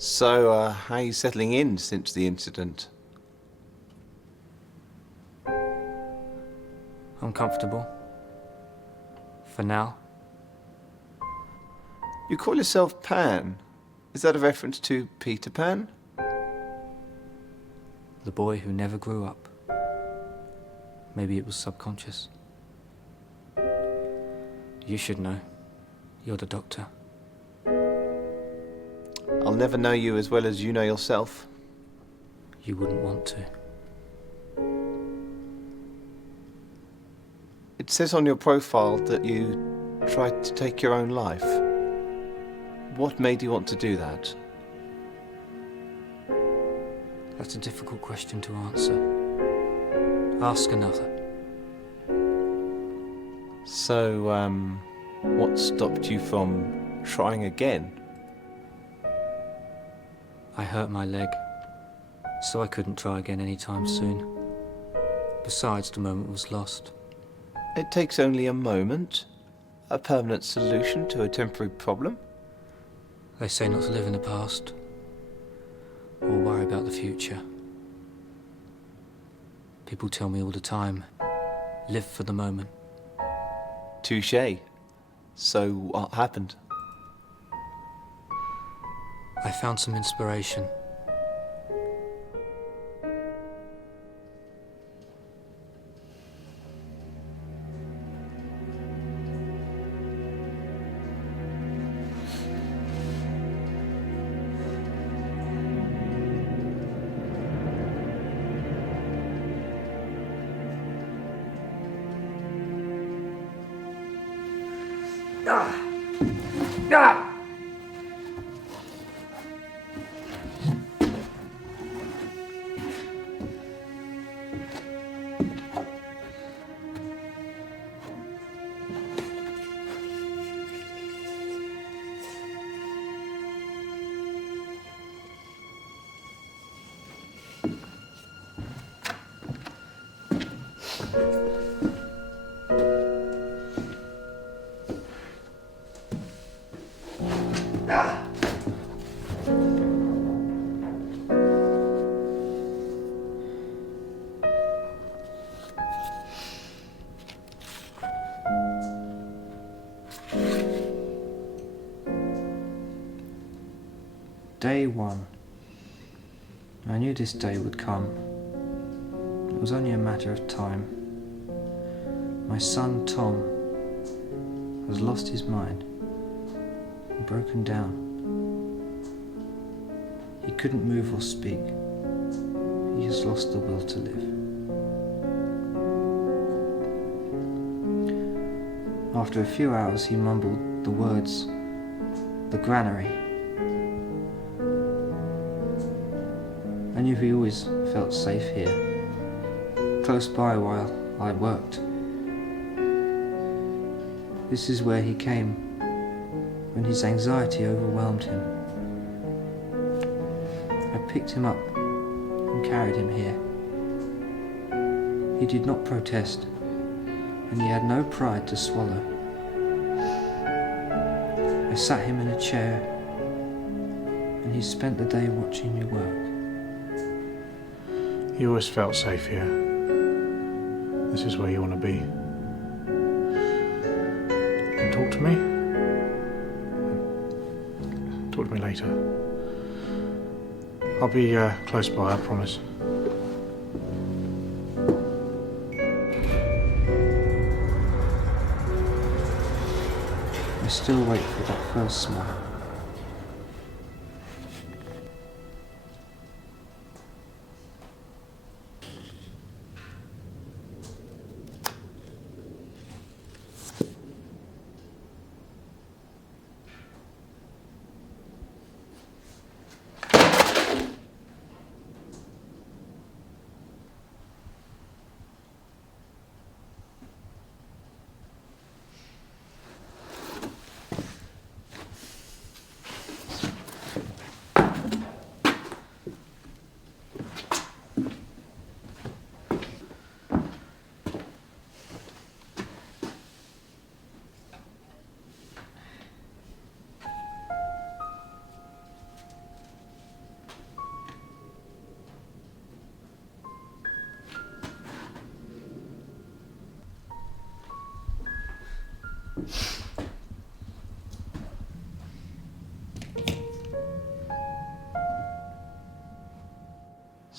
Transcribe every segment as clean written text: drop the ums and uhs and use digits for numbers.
So, how are you settling in since the incident? I'm comfortable. For now. You call yourself Pan. Is that a reference to Peter Pan? The boy who never grew up. Maybe it was subconscious. You should know. You're the doctor. I'll never know you as well as you know yourself. You wouldn't want to. It says on your profile that you tried to take your own life. What made you want to do that? That's a difficult question to answer. Ask another. So, what stopped you from trying again? I hurt my leg, so I couldn't try again anytime soon. Besides, the moment was lost. It takes only a moment. A permanent solution to a temporary problem. They say not to live in the past, or worry about the future. People tell me all the time, live for the moment. Touché. So, what happened? I found some inspiration. Day one. I knew this day would come. It was only a matter of time. My son Tom has lost his mind and broken down. He couldn't move or speak. He has lost the will to live. After a few hours, he mumbled the words, "The Granary." I knew he always felt safe here, close by while I worked. This is where he came when his anxiety overwhelmed him. I picked him up and carried him here. He did not protest, and he had no pride to swallow. I sat him in a chair, and he spent the day watching me work. You always felt safe here. This is where you want to be. And talk to me? Talk to me later. I'll be close by, I promise. I still wait for that first smile.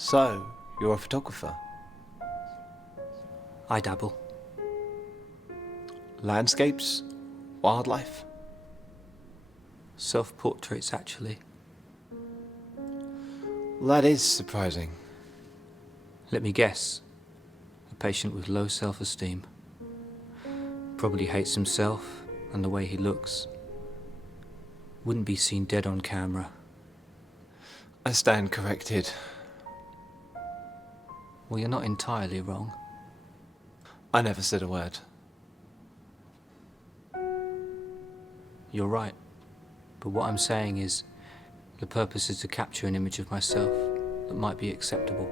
So, you're a photographer? I dabble. Landscapes? Wildlife? Self-portraits, actually. That is surprising. Let me guess. A patient with low self-esteem. Probably hates himself and the way he looks. Wouldn't be seen dead on camera. I stand corrected. Well, you're not entirely wrong. I never said a word. You're right. But what I'm saying is, the purpose is to capture an image of myself that might be acceptable.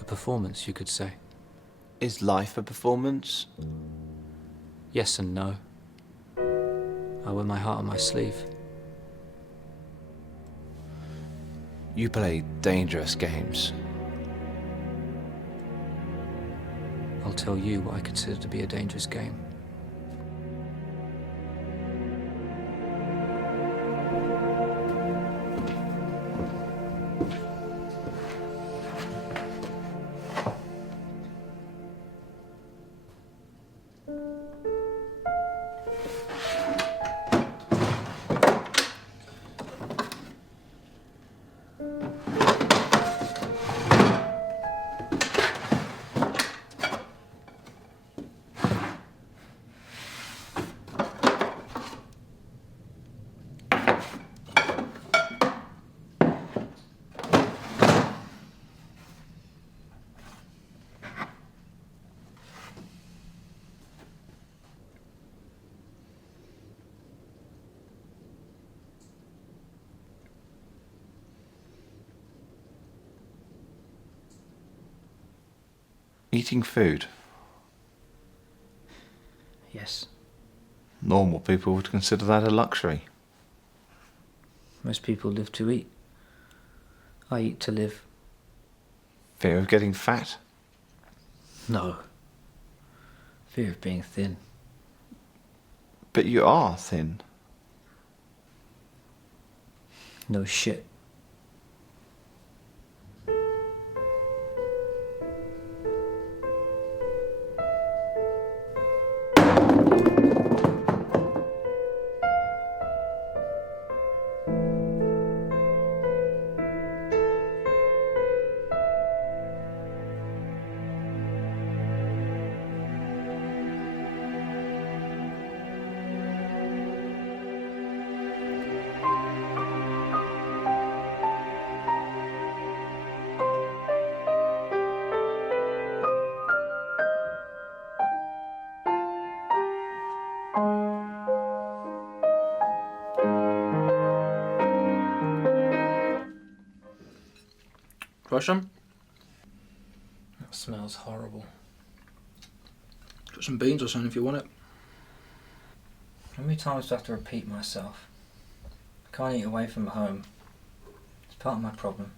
A performance, you could say. Is life a performance? Yes and no. I wear my heart on my sleeve. You play dangerous games. I'll tell you what I consider to be a dangerous game. Eating food? Yes. Normal people would consider that a luxury. Most people live to eat. I eat to live. Fear of getting fat? No. Fear of being thin. But you are thin. No shit. Try some? That smells horrible. Got some beans or something if you want it. How many times do I have to repeat myself? I can't eat away from home. It's part of my problem.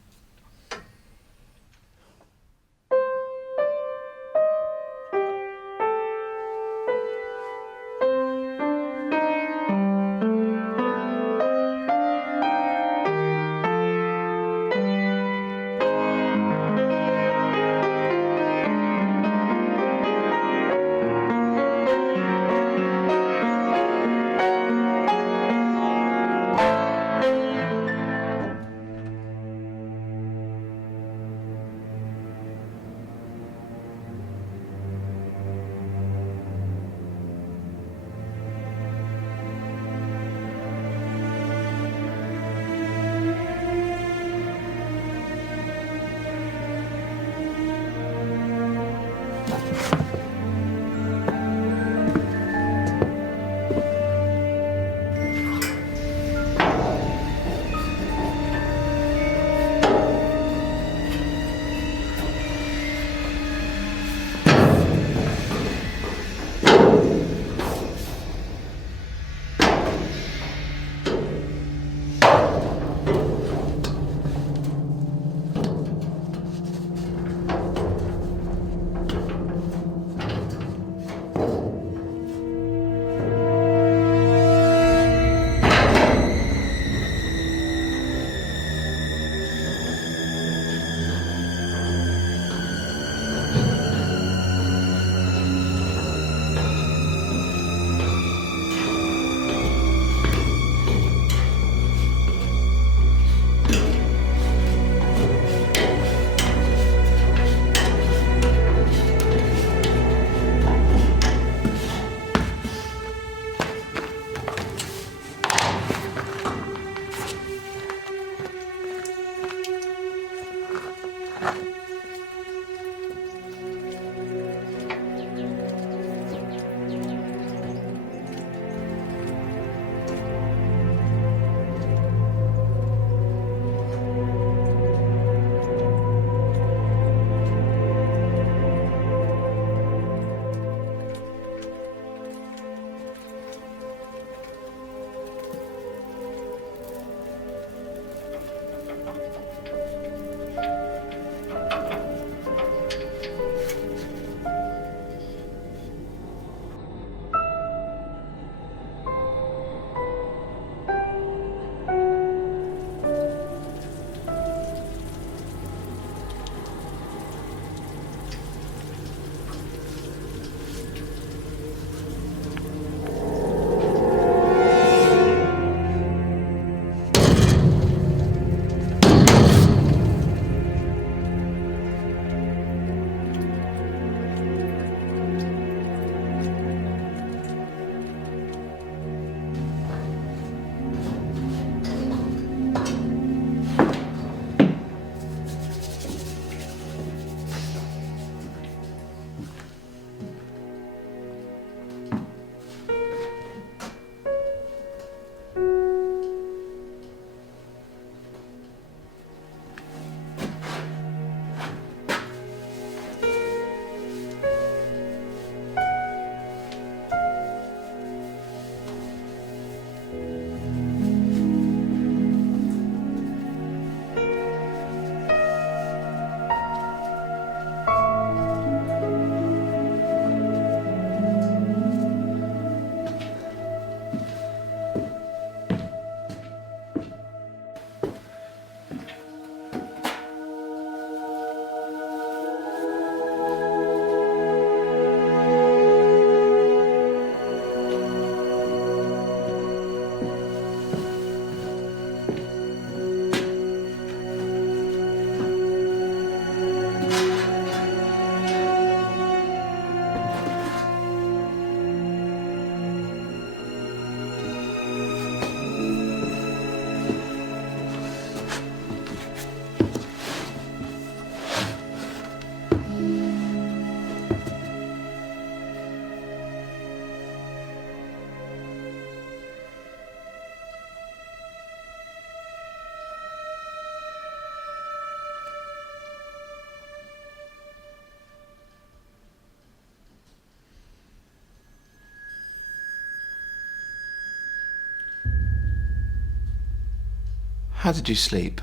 How did you sleep?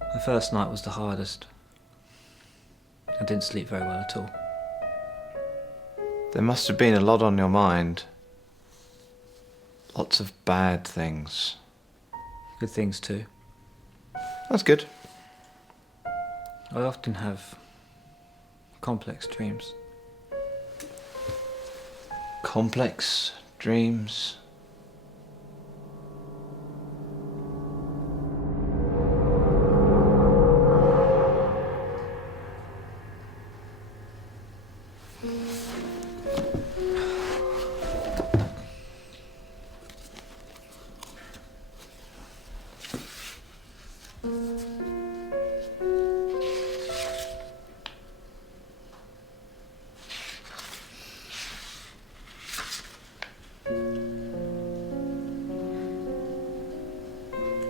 The first night was the hardest. I didn't sleep very well at all. There must have been a lot on your mind. Lots of bad things. Good things too. That's good. I often have complex dreams. Complex dreams.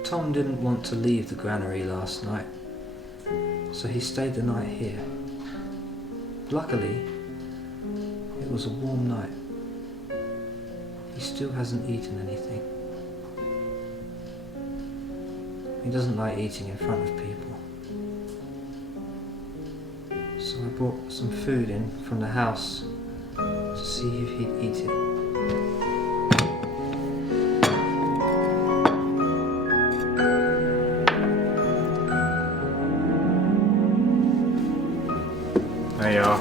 Tom didn't want to leave the Granary last night, so he stayed the night here. Luckily, it was a warm night. He still hasn't eaten anything. He doesn't like eating in front of people. So I brought some food in from the house to see if he'd eat it. There you are.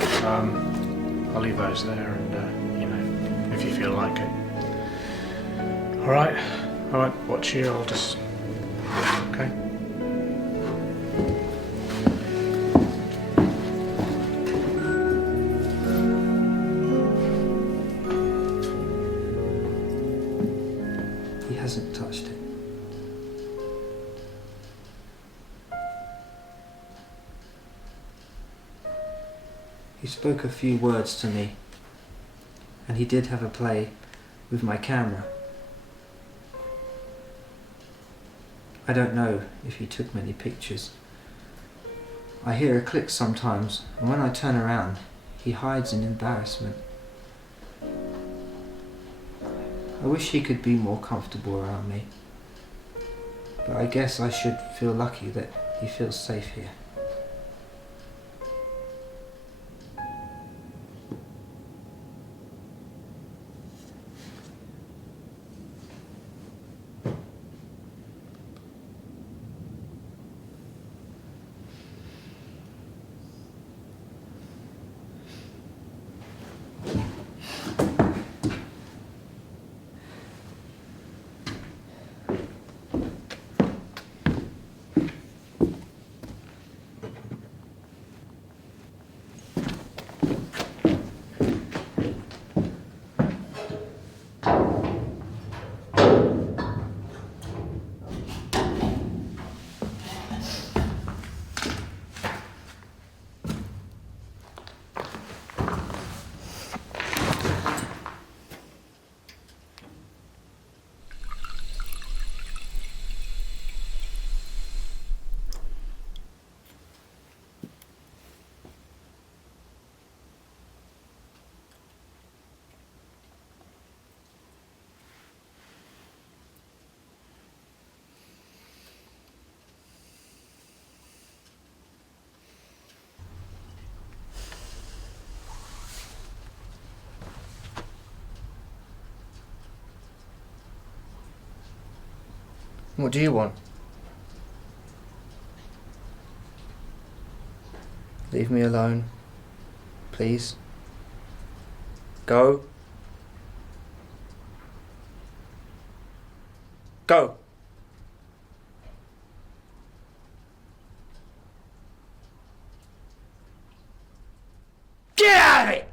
I'll leave those there and, if you feel like it. Alright, I won't watch you, I'll just... Okay? He hasn't touched it. He spoke a few words to me, and he did have a play with my camera. I don't know if he took many pictures. I hear a click sometimes, and when I turn around, he hides in embarrassment. I wish he could be more comfortable around me, but I guess I should feel lucky that he feels safe here. What do you want? Leave me alone, please. Go. Go. Get out of it!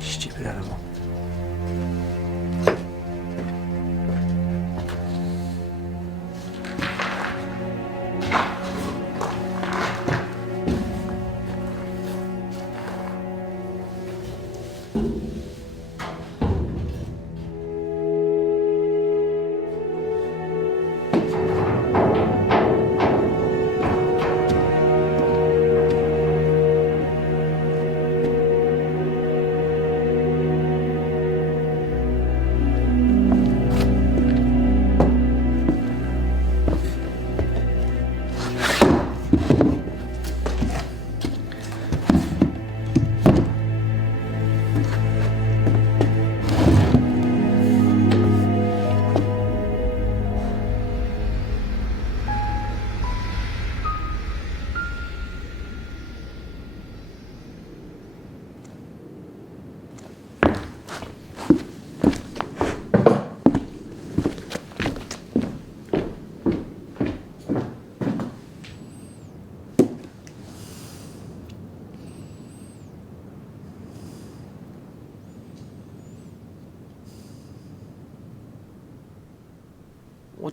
Stupid animal.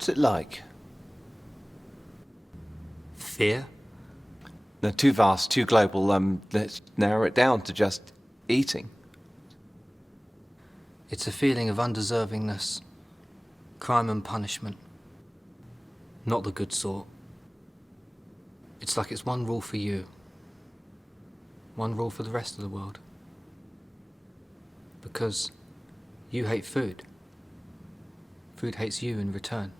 What's it like? Fear? They're too vast, too global. Let's narrow it down to just eating. It's a feeling of undeservingness, crime and punishment. Not the good sort. It's like it's one rule for you, one rule for the rest of the world. Because you hate food. Food hates you in return.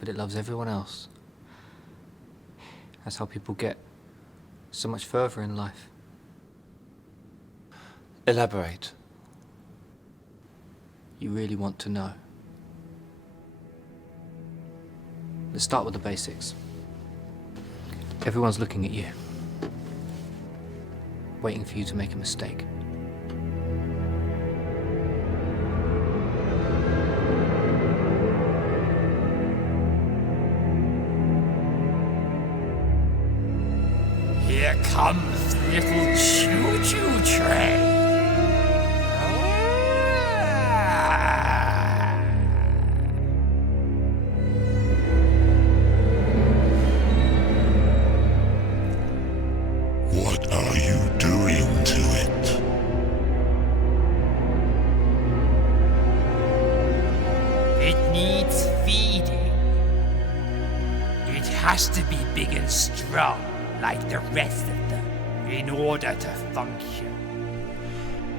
But it loves everyone else. That's how people get so much further in life. Elaborate. You really want to know. Let's start with the basics. Everyone's looking at you, waiting for you to make a mistake. Here comes the little choo-choo train. What are you doing to it? It needs feeding. It has to be big and strong, like the rest of them, in order to function.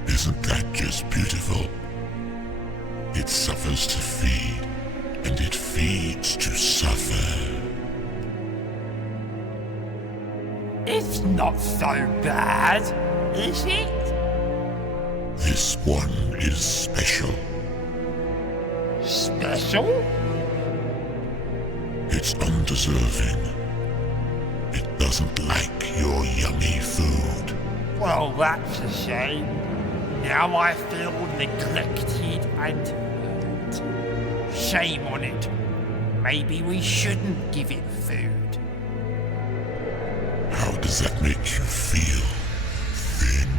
Isn't that just beautiful? It suffers to feed, and it feeds to suffer. It's not so bad, is it? This one is special. Special? It's undeserving. It doesn't like your yummy food. Well, that's a shame. Now I feel neglected and hurt. Shame on it. Maybe we shouldn't give it food. How does that make you feel, Finn?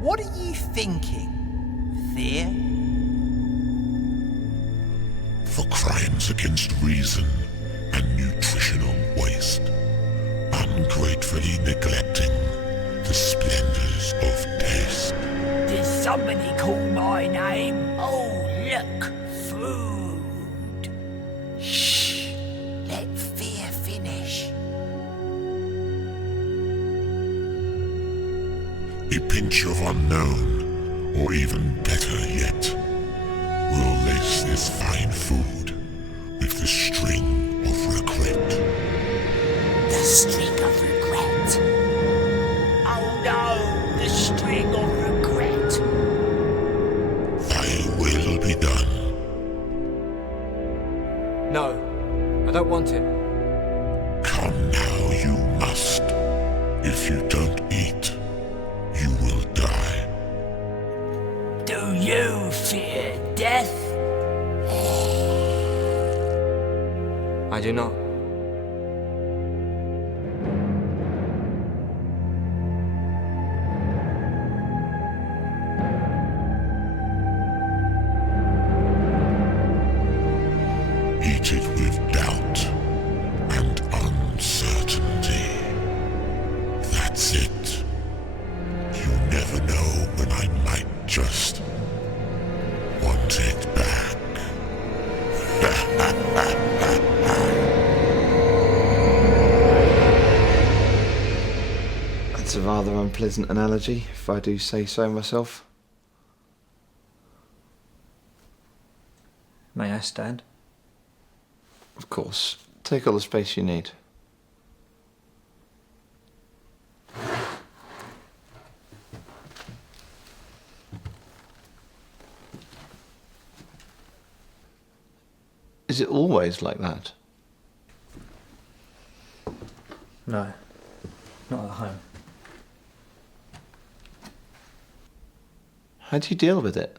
What are you thinking, Fear? For crimes against reason and nutritional waste, ungratefully neglecting the splendors of taste. Did somebody call my name? Oh, look, food. Shh, let Fear finish. A pinch of unknown, or even better yet, will lace this fine food with the string of regret. The string of regret. Oh no, the string of regret. Thy will be done. No, I don't want it. Come now, you must. If you don't eat, you will die. Do you fear death? I do not. Eat it with doubt and uncertainty. That's it. You never know when I might just want it back. That's a rather unpleasant analogy, if I do say so myself. May I stand? Of course. Take all the space you need. Is it always like that? No, not at home. How do you deal with it?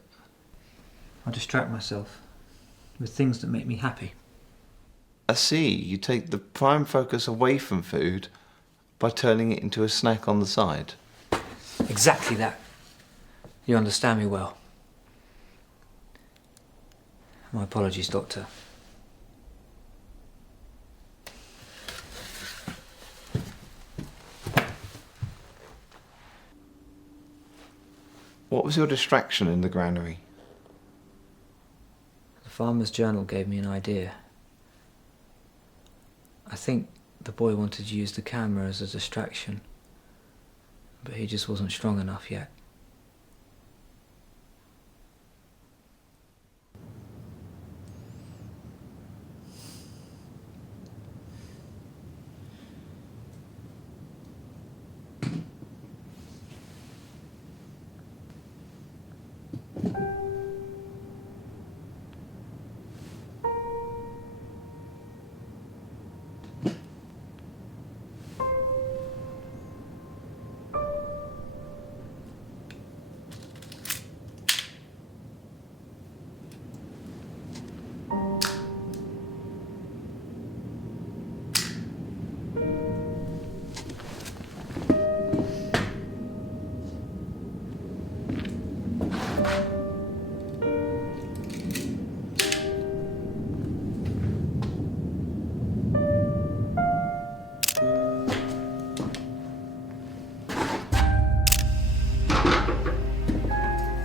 I distract myself with things that make me happy. I see. You take the prime focus away from food By turning it into a snack on the side? Exactly that. You understand me well. My apologies, Doctor. What was your distraction in the granary? The Farmer's Journal gave me an idea. I think the boy wanted to use the camera as a distraction, but he just wasn't strong enough yet.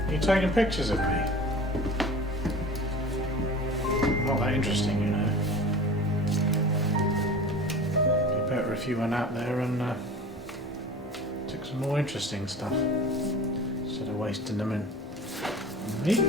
You taking pictures of me? Not that interesting, you know. Be better if you went out there and took some more interesting stuff instead of wasting them in me.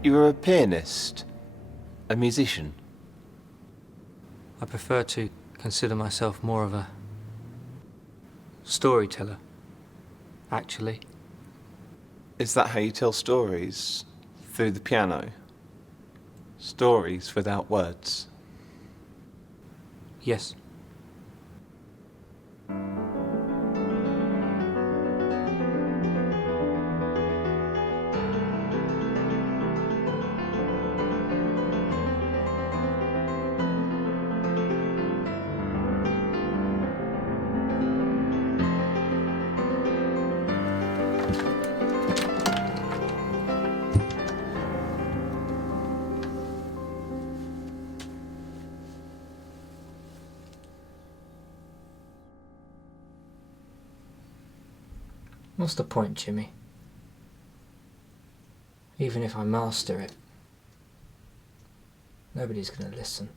You were a pianist? A musician? I prefer to consider myself more of a storyteller, actually. Is that how you tell stories? Through the piano? Stories without words? Yes. What's the point, Jimmy? Even if I master it, nobody's going to listen.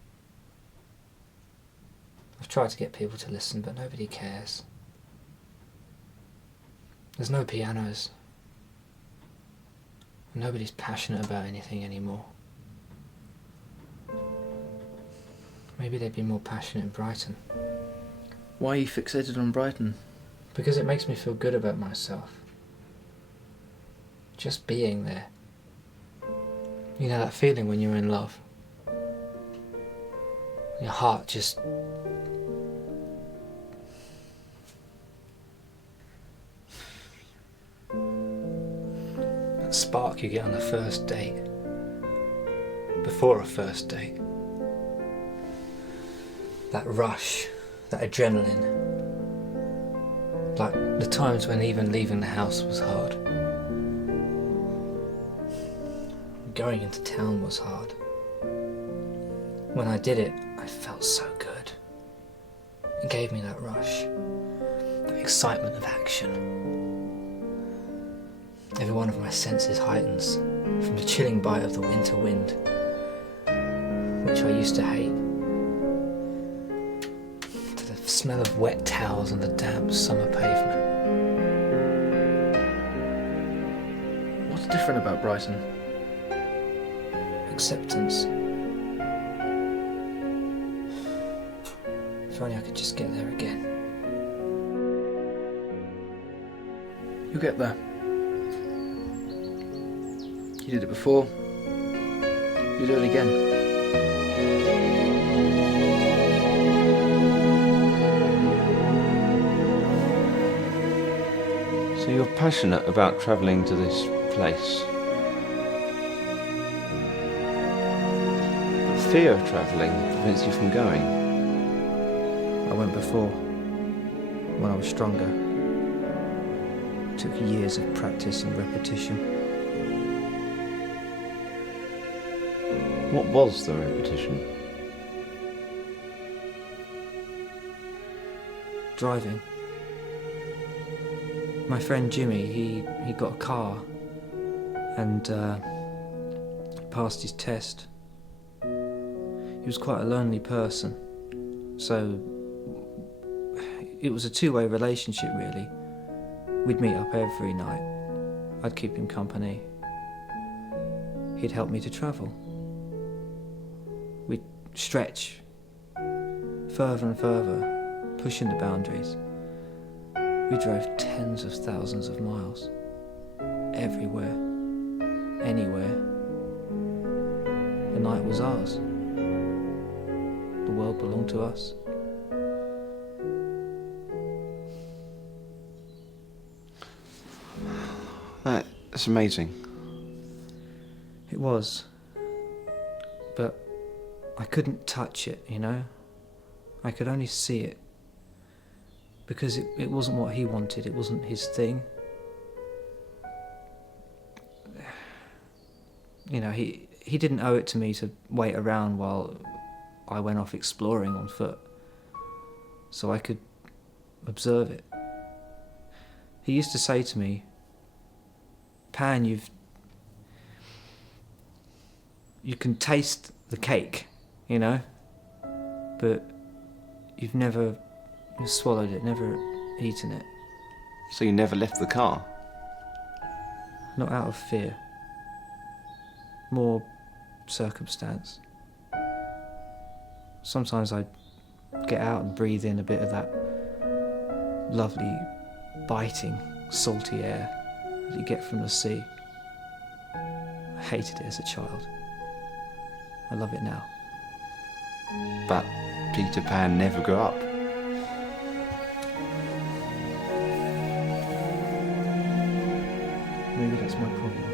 I've tried to get people to listen, but nobody cares. There's no pianos. Nobody's passionate about anything anymore. Maybe they'd be more passionate in Brighton. Why are you fixated on Brighton? Because it makes me feel good about myself. Just being there. You know that feeling when you're in love? Your heart just... That spark you get on the first date. Before a first date. That rush, that adrenaline. Like the times when even leaving the house was hard. Going into town was hard. When I did it, I felt so good. It gave me that rush, that excitement of action. Every one of my senses heightens, from the chilling bite of the winter wind, which I used to hate, to the smell of wet towels on the damp summer pavement. What's different about Brighton? Acceptance. If only I could just get there again. You'll get there. You did it before. You do it again. So you're passionate about travelling to this place. But fear of travelling prevents you from going. I went before, when I was stronger. It took years of practice and repetition. What was the repetition? Driving. My friend Jimmy, he got a car and passed his test. He was quite a lonely person, so it was a two-way relationship really. We'd meet up every night. I'd keep him company. He'd help me to travel. We'd stretch further and further, pushing the boundaries. We drove tens of thousands of miles, everywhere, anywhere. The night was ours. The world belonged to us. That's amazing. It was, but I couldn't touch it, you know? I could only see it. Because it wasn't what he wanted, it wasn't his thing. You know, he didn't owe it to me to wait around while I went off exploring on foot, so I could observe it. He used to say to me, Pan, you can taste the cake, you know, but you've never swallowed it, never eaten it. So you never left the car? Not out of fear. More circumstance. Sometimes I'd get out and breathe in a bit of that lovely, biting, salty air that you get from the sea. I hated it as a child. I love it now. But Peter Pan never grew up. Maybe that's my problem.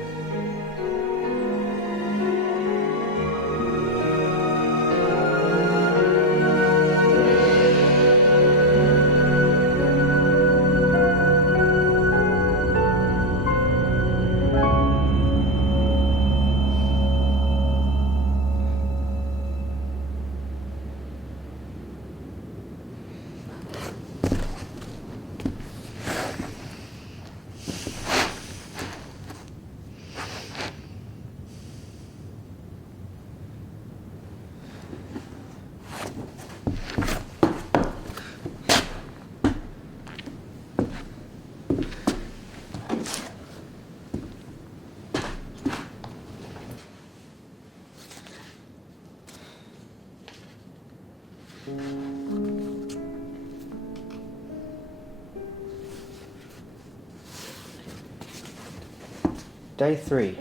Day 3.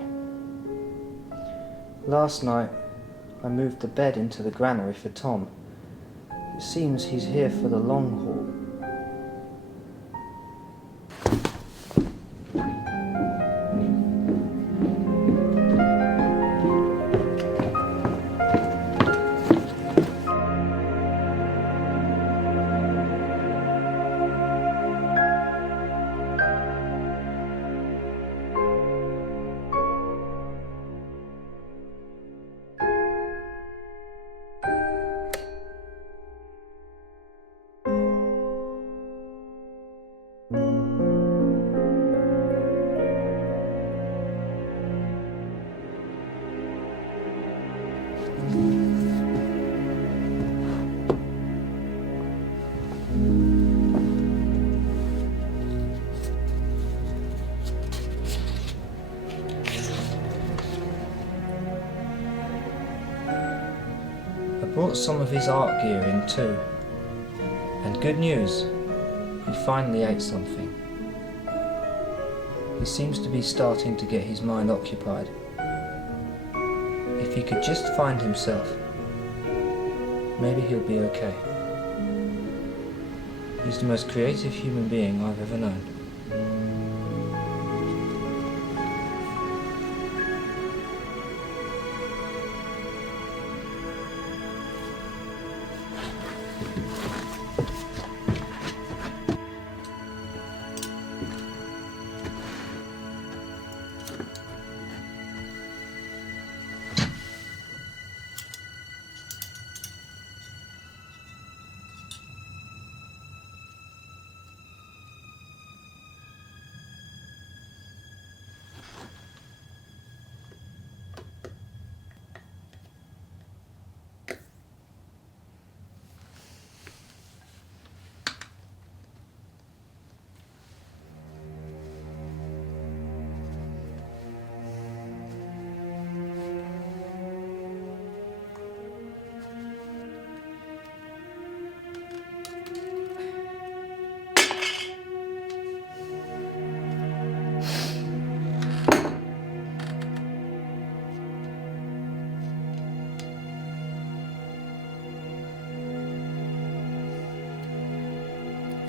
Last night, I moved the bed into the granary for Tom It seems he's here for the long haul. Brought some of his art gear in too. And good news, he finally ate something. He seems to be starting to get his mind occupied. If he could just find himself, maybe he'll be okay. He's the most creative human being I've ever known.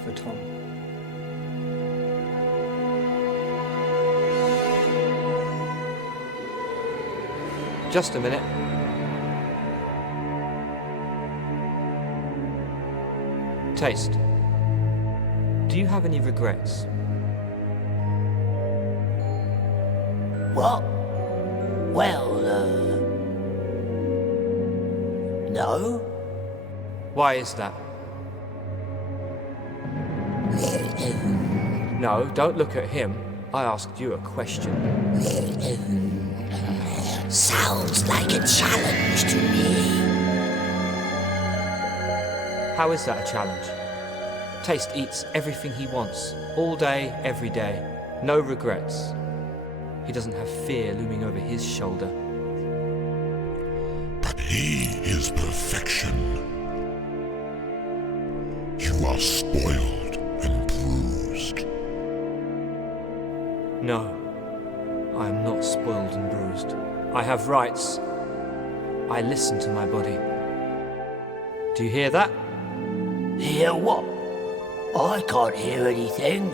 For Tom. Just a minute. Taste. Do you have any regrets? What? Well, no. Why is that? No, don't look at him. I asked you a question. Sounds like a challenge to me. How is that a challenge? Taste eats everything he wants, all day, every day. No regrets. He doesn't have fear looming over his shoulder. But he is perfection. You are spoiled and bruised. No, I am not spoiled and bruised. I have rights. I listen to my body. Do you hear that? Hear what? I can't hear anything.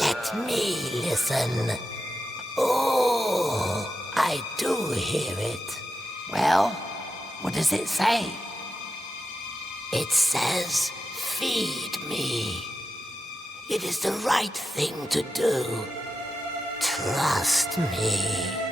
Let me listen. Oh, I do hear it. Well, what does it say? It says, feed me. It is the right thing to do. Trust me.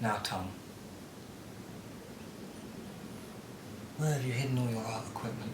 Now, Tom. Where have you hidden all your art equipment?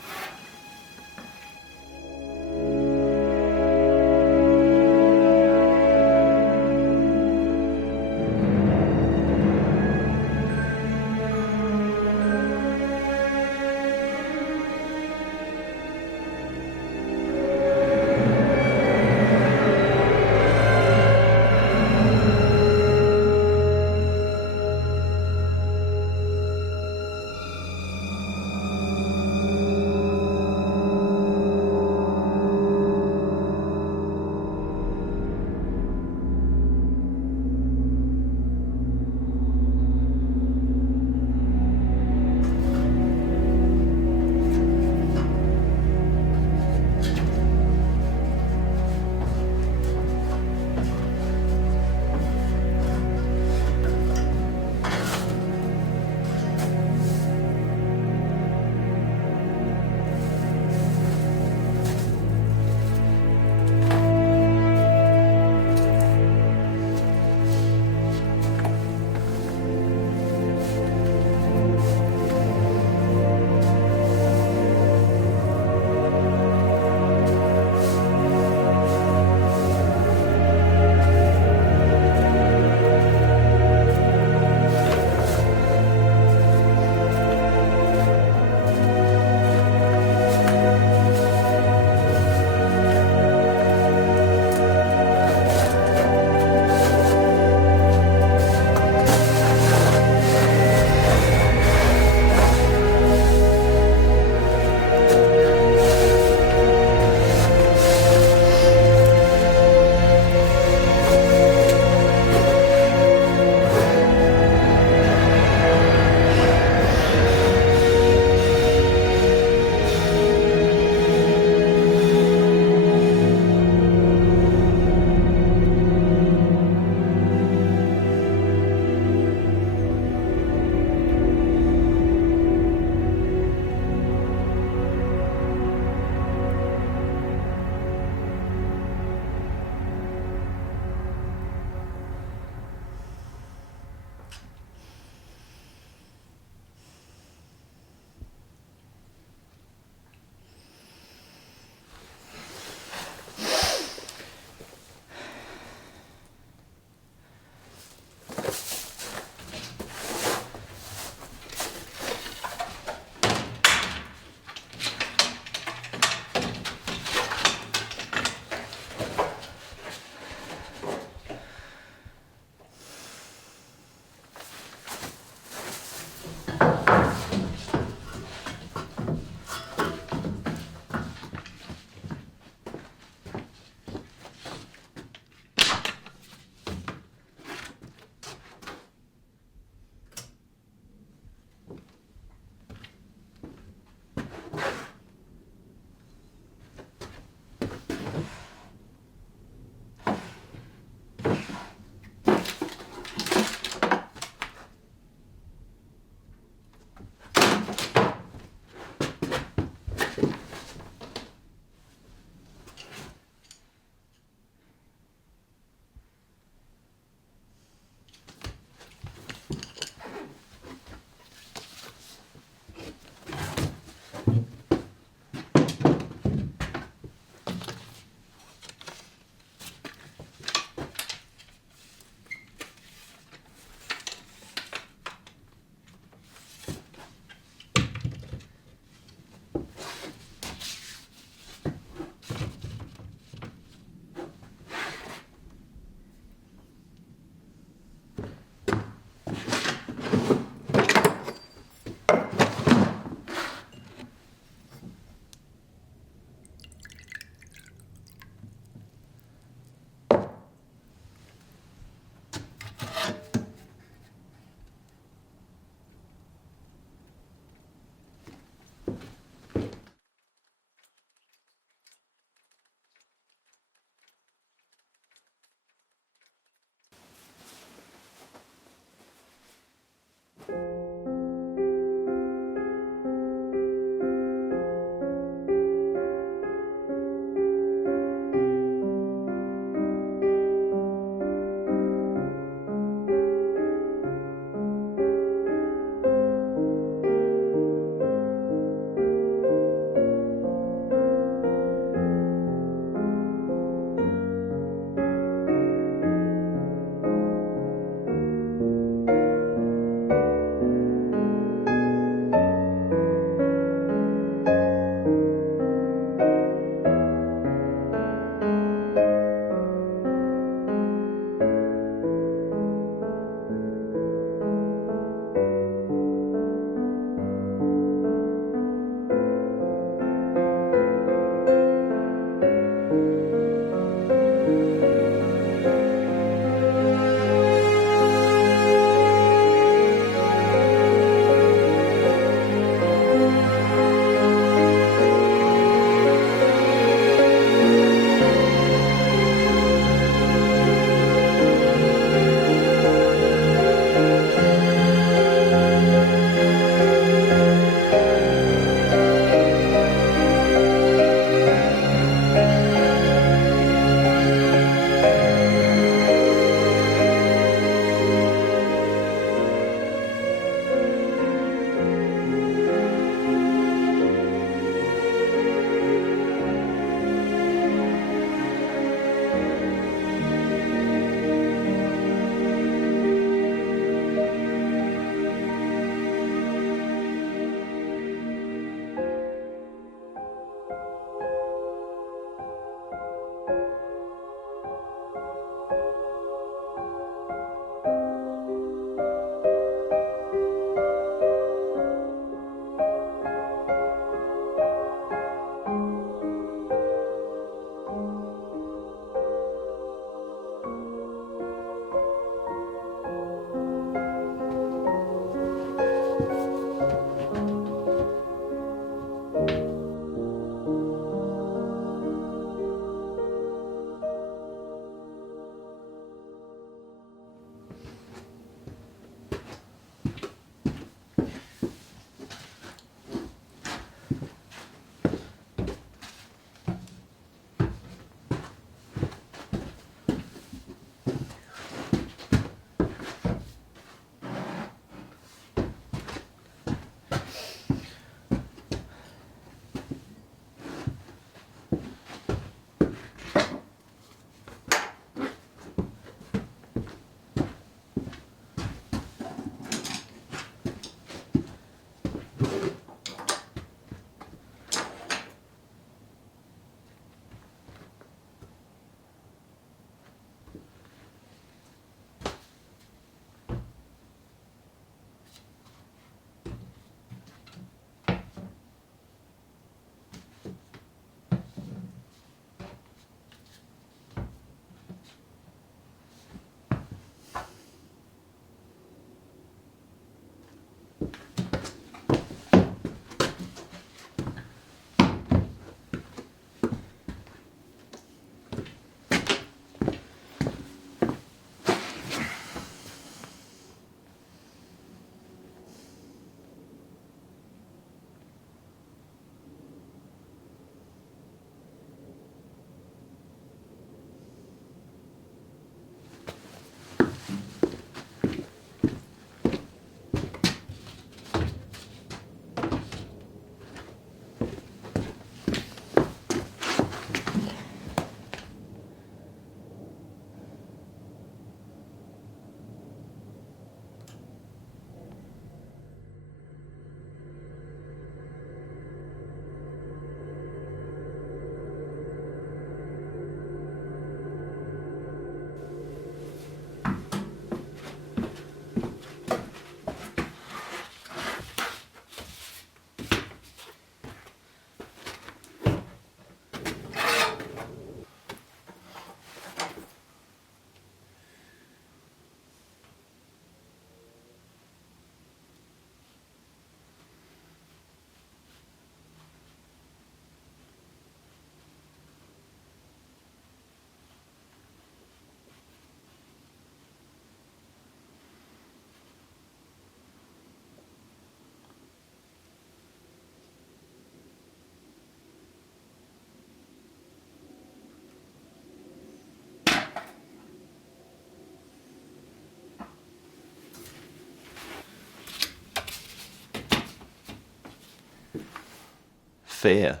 fear,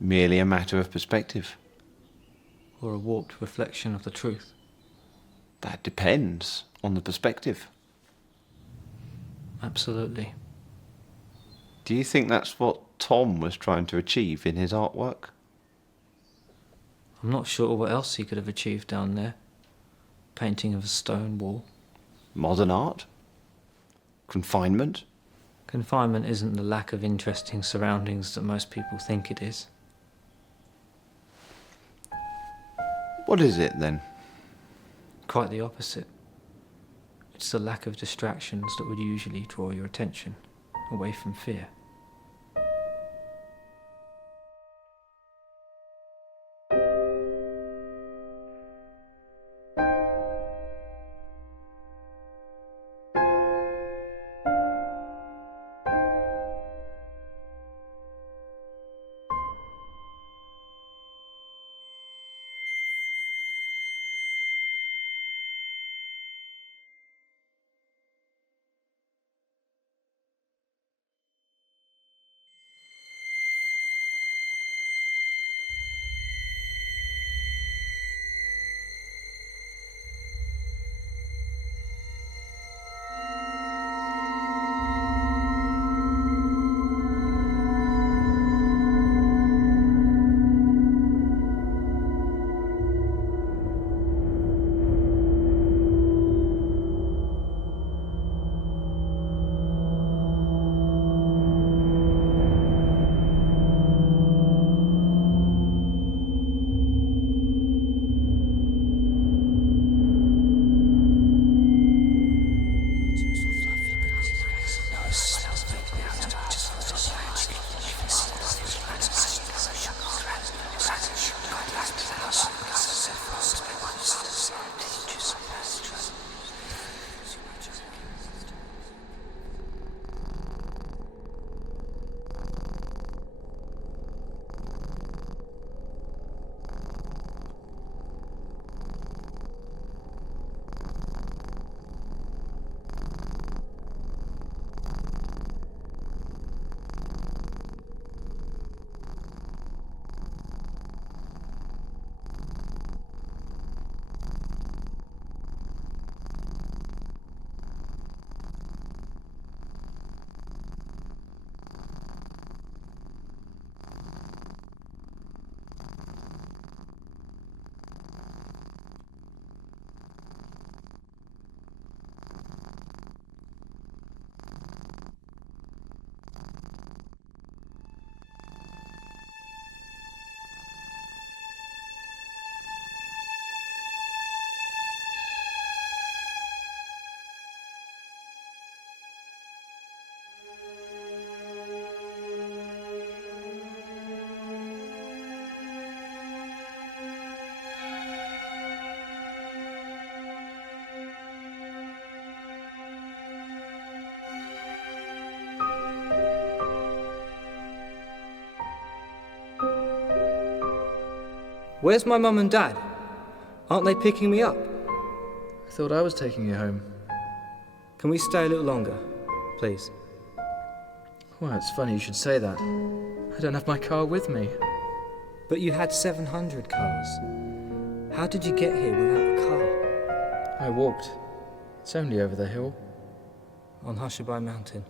merely a matter of perspective? Or a warped reflection of the truth? That depends on the perspective. Absolutely. Do you think that's what Tom was trying to achieve in his artwork? I'm not sure what else he could have achieved down there. Painting of a stone wall. Modern art? Confinement? Confinement isn't the lack of interesting surroundings that most people think it is. What is it then? Quite the opposite. It's the lack of distractions that would usually draw your attention away from fear. Where's my mum and dad? Aren't they picking me up? I thought I was taking you home. Can we stay a little longer, please? Well, it's funny you should say that. I don't have my car with me. But you had 700 cars. How did you get here without a car? I walked. It's only over the hill. On Hushabye Mountain.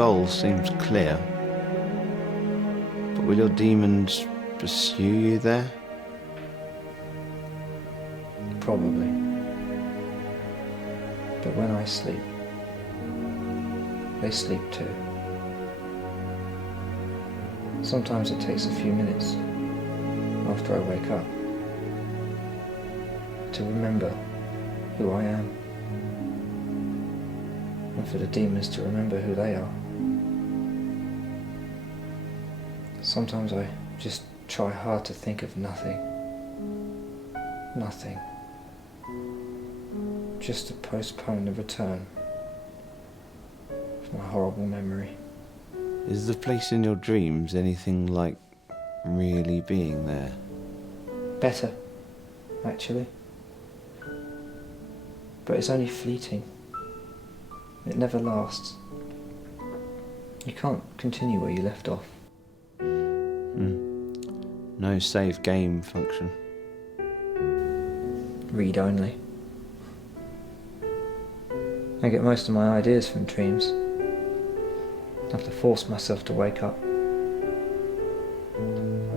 goal seems clear. But will your demons pursue you there? Probably. But when I sleep, they sleep too. Sometimes it takes a few minutes after I wake up to remember who I am, and for the demons to remember who they are. Sometimes I just try hard to think of nothing. Nothing. Just to postpone the return of my horrible memory. Is the place in your dreams anything like really being there? Better, actually. But it's only fleeting. It never lasts. You can't continue where you left off. No save game function. Read only. I get most of my ideas from dreams. I have to force myself to wake up.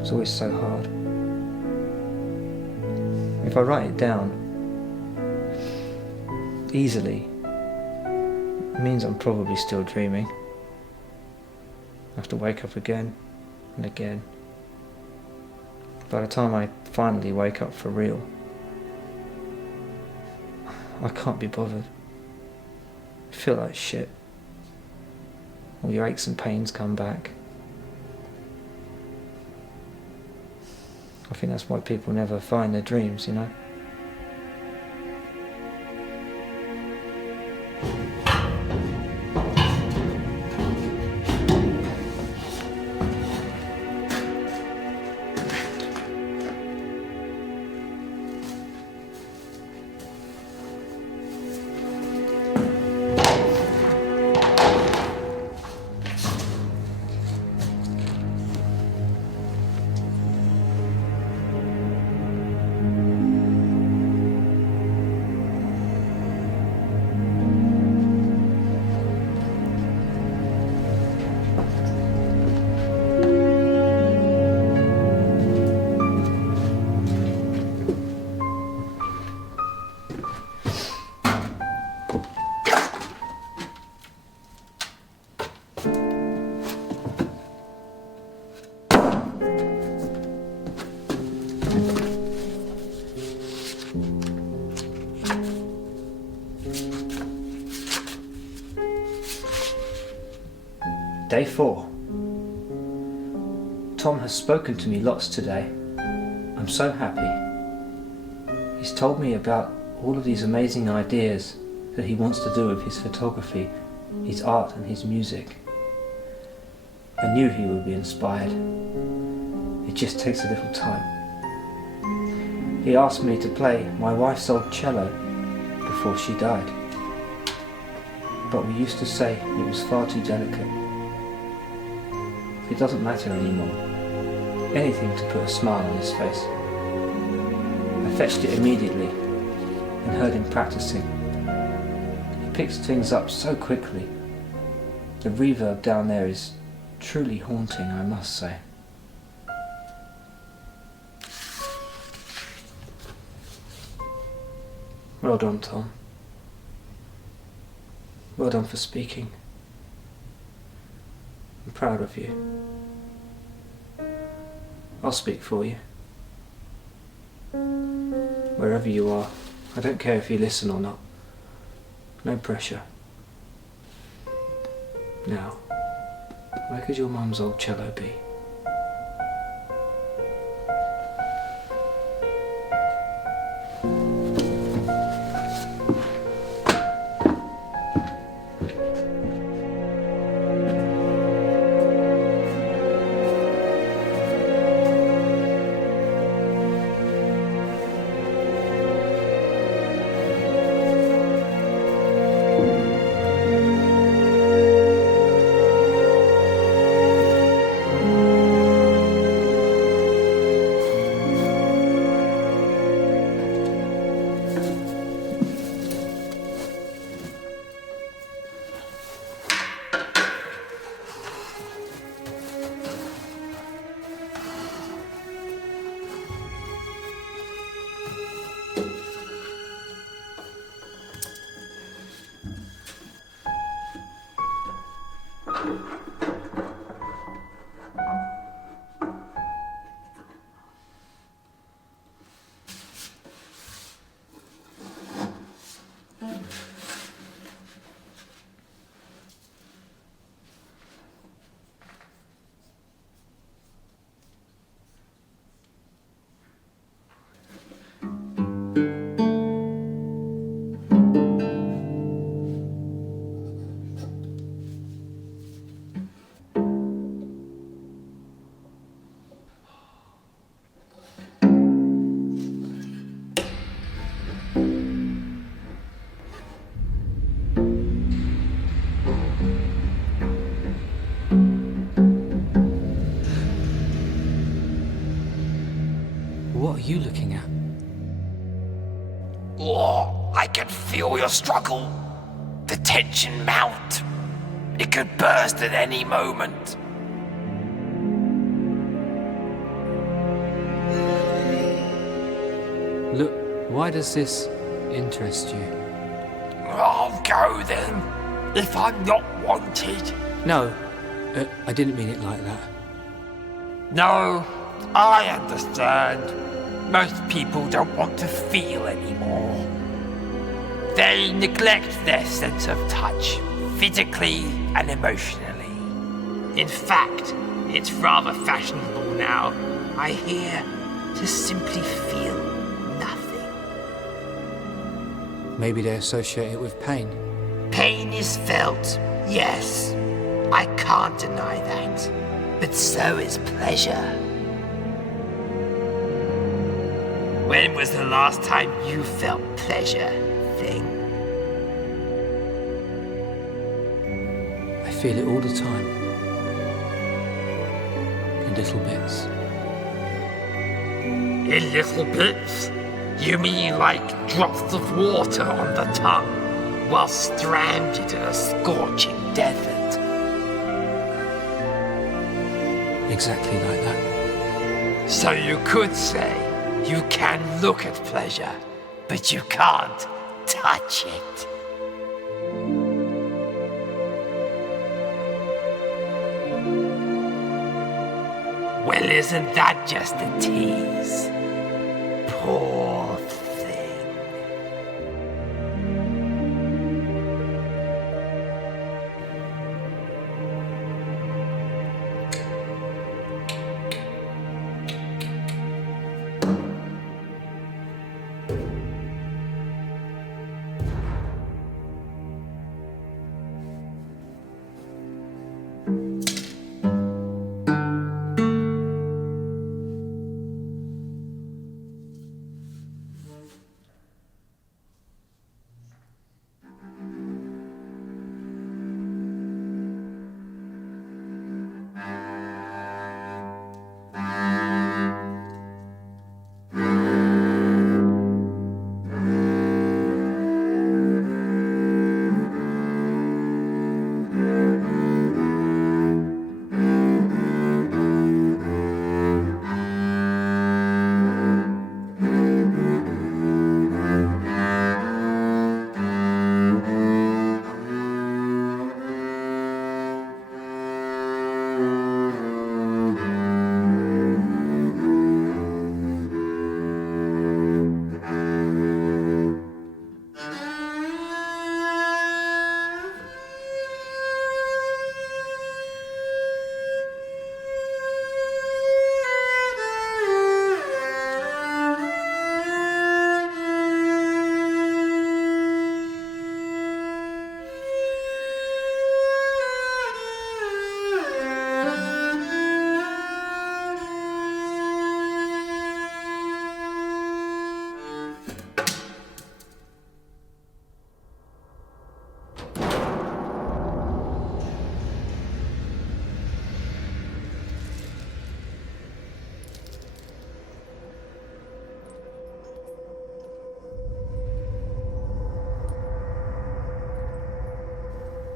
It's always so hard. If I write it down easily, it means I'm probably still dreaming. I have to wake up again and again. By the time I finally wake up for real, I can't be bothered. I feel like shit. All your aches and pains come back. I think that's why people never find their dreams, you know? Day 4. Tom has spoken to me lots today. I'm so happy. He's told me about all of these amazing ideas that he wants to do with his photography, his art and his music. I knew he would be inspired. It just takes a little time. He asked me to play my wife's old cello before she died. But we used to say it was far too delicate. It doesn't matter anymore. Anything to put a smile on his face. I fetched it immediately and heard him practicing. He picks things up so quickly. The reverb down there is truly haunting, I must say. Well done, Tom. Well done for speaking. I'm proud of you. I'll speak for you. Wherever you are, I don't care if you listen or not. No pressure. Now, where could your mum's old cello be? What are you looking at? Oh, I can feel your struggle. The tension mount. It could burst at any moment. Look, why does this interest you? I'll go then, if I'm not wanted. No, I didn't mean it like that. No, I understand. Most people don't want to feel anymore. They neglect their sense of touch, physically and emotionally. In fact, it's rather fashionable now, I hear, to simply feel nothing. Maybe they associate it with pain. Pain is felt, yes. I can't deny that. But so is pleasure. When was the last time you felt pleasure, Thing? I feel it all the time. In little bits. In little bits? You mean like drops of water on the tongue while stranded in a scorching desert? Exactly like that. So you could say you can look at pleasure, but you can't touch it. Well, isn't that just a tease? Poor thing.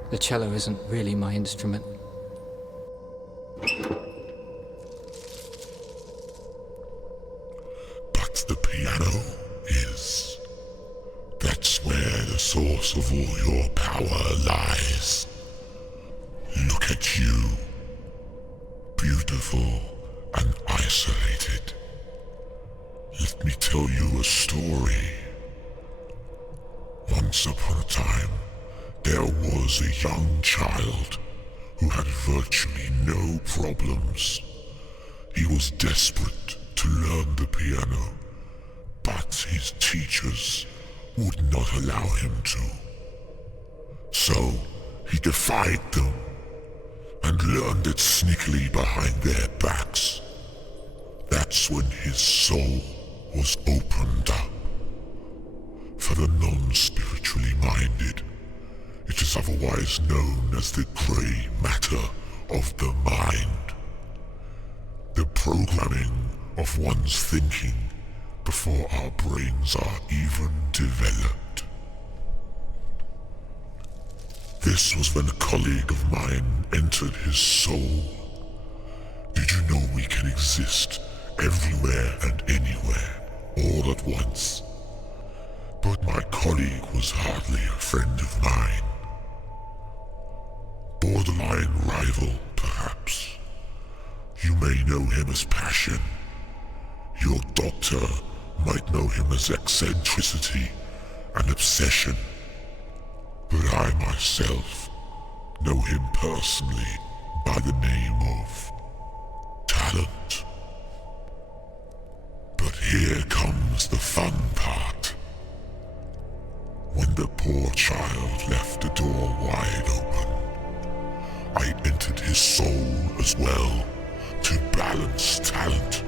The cello isn't really my instrument. But the piano is. That's where the source of all your power lies. Look at you. Beautiful and isolated. Let me tell you a story. Once upon a time, there was a young child who had virtually no problems. He was desperate to learn the piano, but his teachers would not allow him to. So he defied them and learned it sneakily behind their backs. That's when his soul was opened up. For the non-spiritually minded, it is otherwise known as the grey matter of the mind. The programming of one's thinking before our brains are even developed. This was when a colleague of mine entered his soul. Did you know we can exist everywhere and anywhere, all at once? But my colleague was hardly a friend of mine. Borderline rival, perhaps. You may know him as passion. Your doctor might know him as eccentricity and obsession. But I myself know him personally by the name of talent. But here comes the fun part. When the poor child left the door wide open, I entered his soul as well to balance talent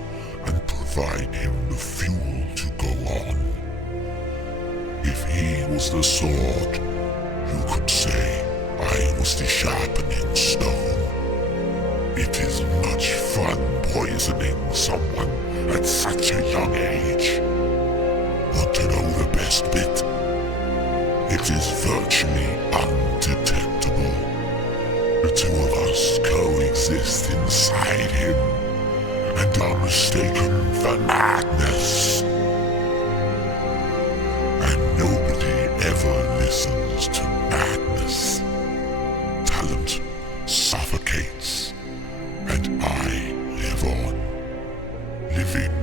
and provide him the fuel to go on. If he was the sword, you could say I was the sharpening stone. It is much fun poisoning someone at such a young age. Want to know the best bit? It is virtually undetectable. The two of us coexist inside him and are mistaken for madness. And nobody ever listens to madness. Talent suffocates, and I live on, living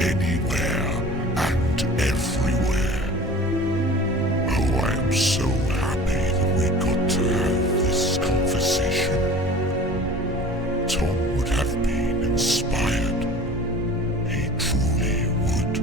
anywhere and everywhere. Oh, I am so happy that we got to have this conversation. Tom would have been inspired. He truly would.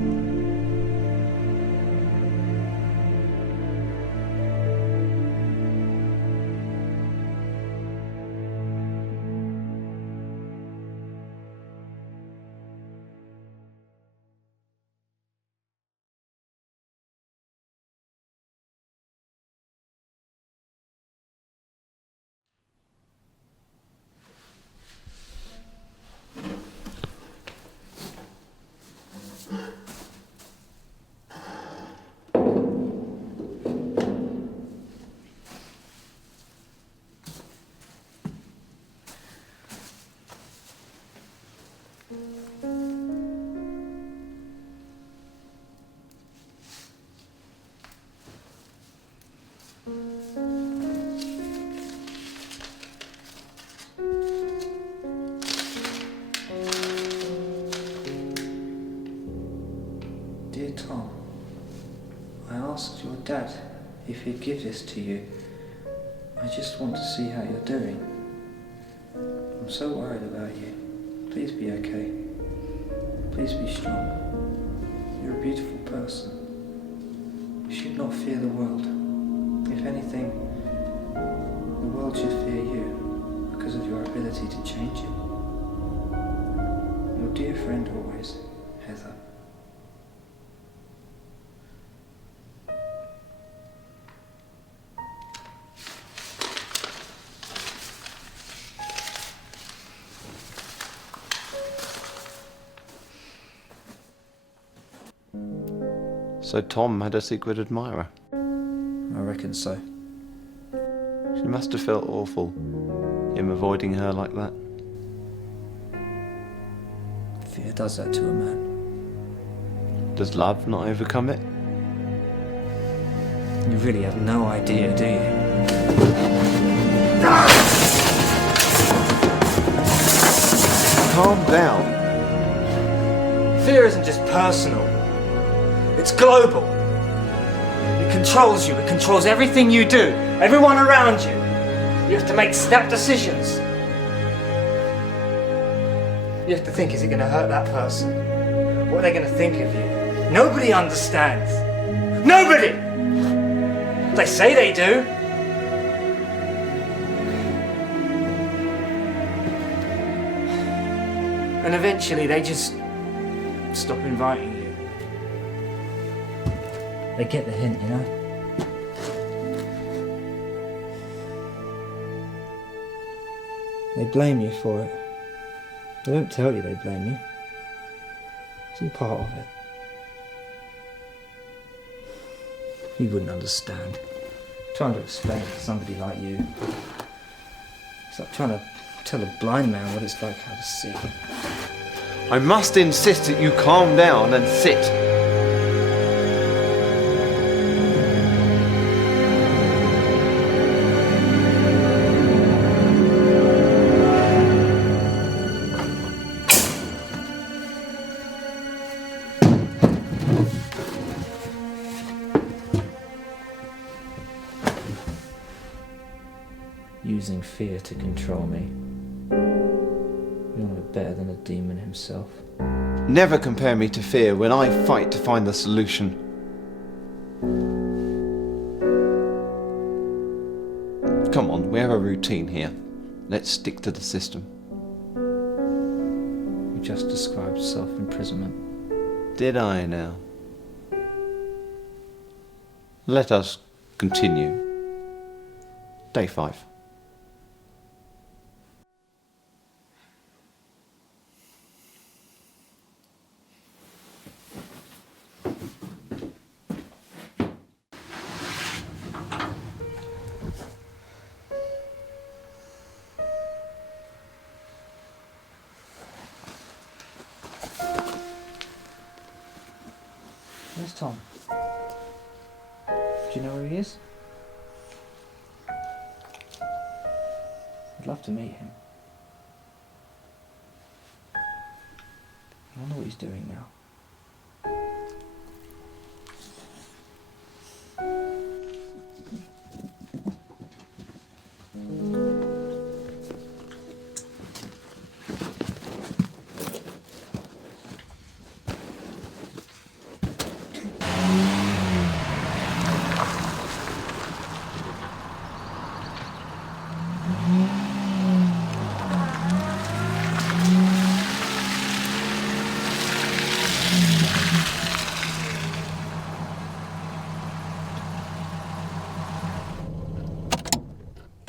Dear Tom, I asked your dad if he'd give this to you. I just want to see how you're doing. I'm so worried about you. Please be okay. Please be strong. You're a beautiful person. You should not fear the world. If anything, the world should fear you because of your ability to change it. Your dear friend always, Heather. So Tom had a secret admirer. I reckon so. She must have felt awful, him avoiding her like that. Fear does that to a man. Does love not overcome it? You really have no idea, do you? Calm down. Fear isn't just personal. It's global. It controls you. It controls everything you do. Everyone around you. You have to make snap decisions. You have to think, is it going to hurt that person? What are they going to think of you? Nobody understands. Nobody! They say they do. And eventually they just stop inviting you. They get the hint, you know? They blame you for it. They don't tell you they blame you. It's all part of it. You wouldn't understand. Trying to explain it to somebody like you. It's like trying to tell a blind man what it's like how to see. I must insist that you calm down and sit. Using fear to control me. You're no better than a demon himself. Never compare me to fear when I fight to find the solution. Come on, we have a routine here. Let's stick to the system. You just described self-imprisonment. Did I now? Let us continue. Day 5. Where's Tom? Do you know where he is? I'd love to meet him. I wonder what he's doing now.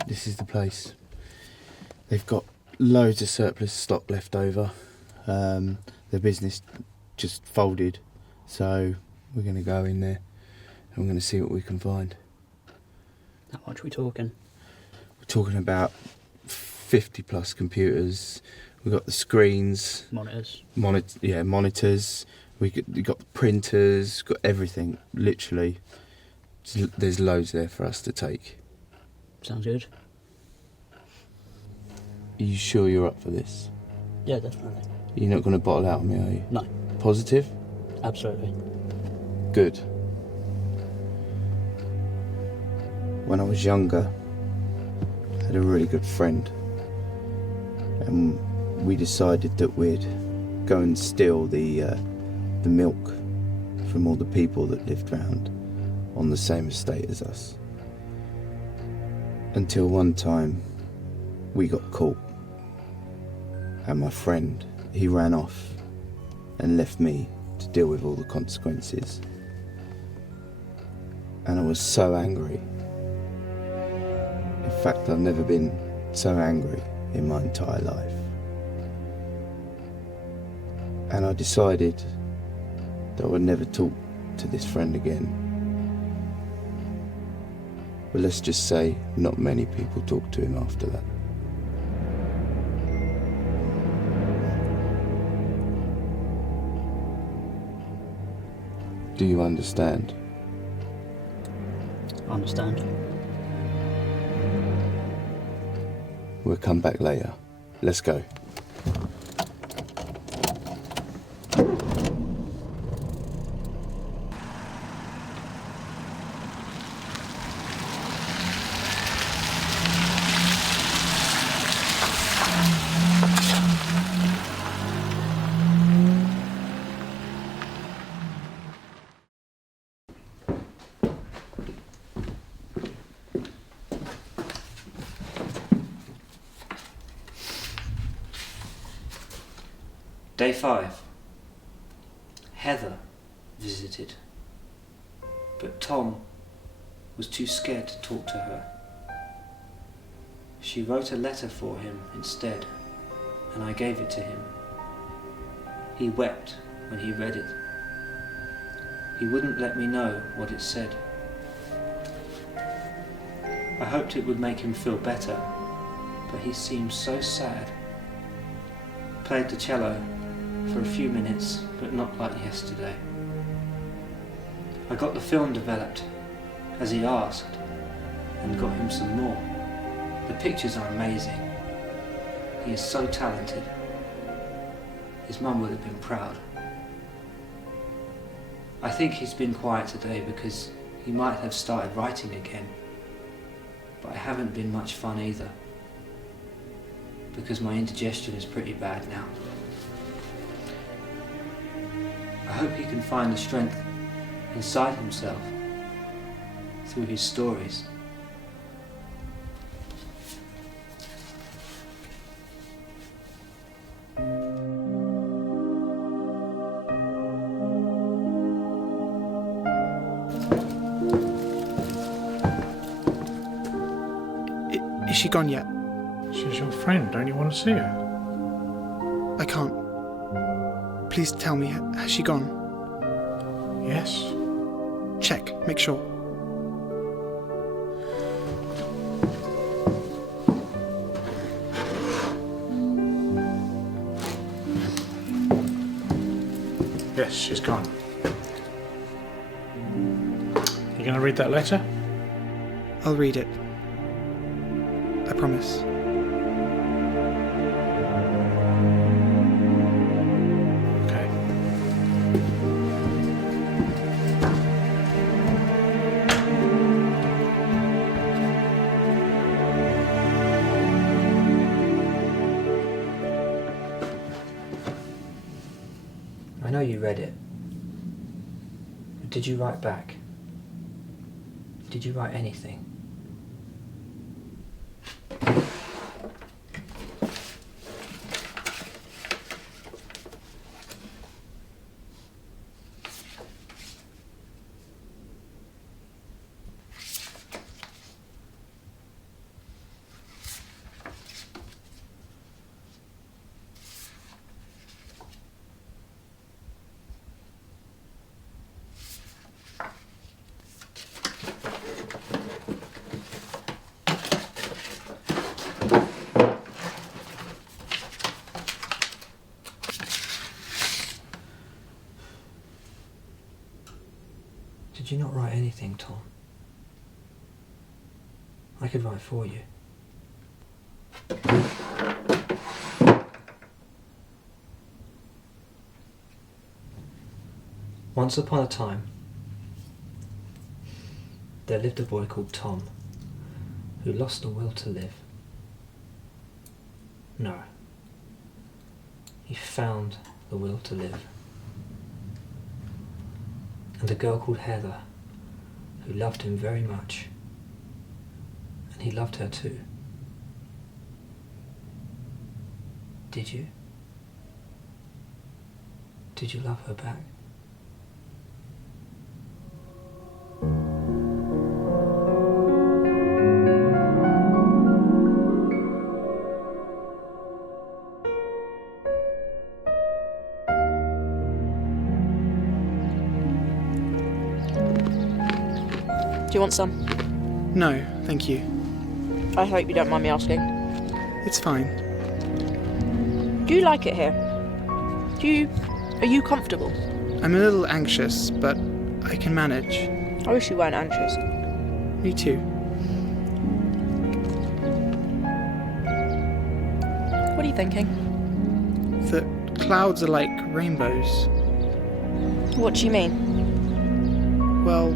This is the place. They've got loads of surplus stock left over. The business just folded, so we're going to go in there and we're going to see what we can find. How much are we talking? We're talking about 50 plus computers. We've got the screens, Monitors. Monitors. We've got the printers, got everything, literally. There's loads there for us to take. Sounds good. Are you sure you're up for this? Yeah, definitely. You're not going to bottle out on me, are you? No. Positive? Absolutely. Good. When I was younger, I had a really good friend, and we decided that we'd go and steal the milk from all the people that lived round on the same estate as us. Until one time, we got caught, and my friend, he ran off and left me to deal with all the consequences. And I was so angry. In fact, I've never been so angry in my entire life. And I decided that I would never talk to this friend again. But let's just say not many people talked to him after that. Do you understand? I understand. We'll come back later. Let's go. Day 5. Heather visited, but Tom was too scared to talk to her. She wrote a letter for him instead, and I gave it to him. He wept when he read it. He wouldn't let me know what it said I hoped it would make him feel better, but he seemed so sad. Played the cello for a few minutes, but not like yesterday. I got the film developed, as he asked, and got him some more. The pictures are amazing. He is so talented. His mum would have been proud. I think he's been quiet today because he might have started writing again. But I haven't been much fun either, because my indigestion is pretty bad now. I hope he can find the strength inside himself through his stories. Is she gone yet? She's your friend. Don't you want to see her? I can't. Please tell me, has she gone? Yes. Check, make sure. Yes, she's gone. You going to read that letter? I'll read it. I promise. Okay. I know you read it. But did you write back? Did you write anything? Did you not write anything, Tom? I could write for you. Once upon a time, there lived a boy called Tom, who lost the will to live. No, he found the will to live. And a girl called Heather, who loved him very much, and he loved her too. Did you? Did you love her back? Do you want some? No, thank you. I hope you don't mind me asking. It's fine. Do you like it here? Are you comfortable? I'm a little anxious, but I can manage. I wish you weren't anxious. Me too. What are you thinking? That clouds are like rainbows. What do you mean? Well,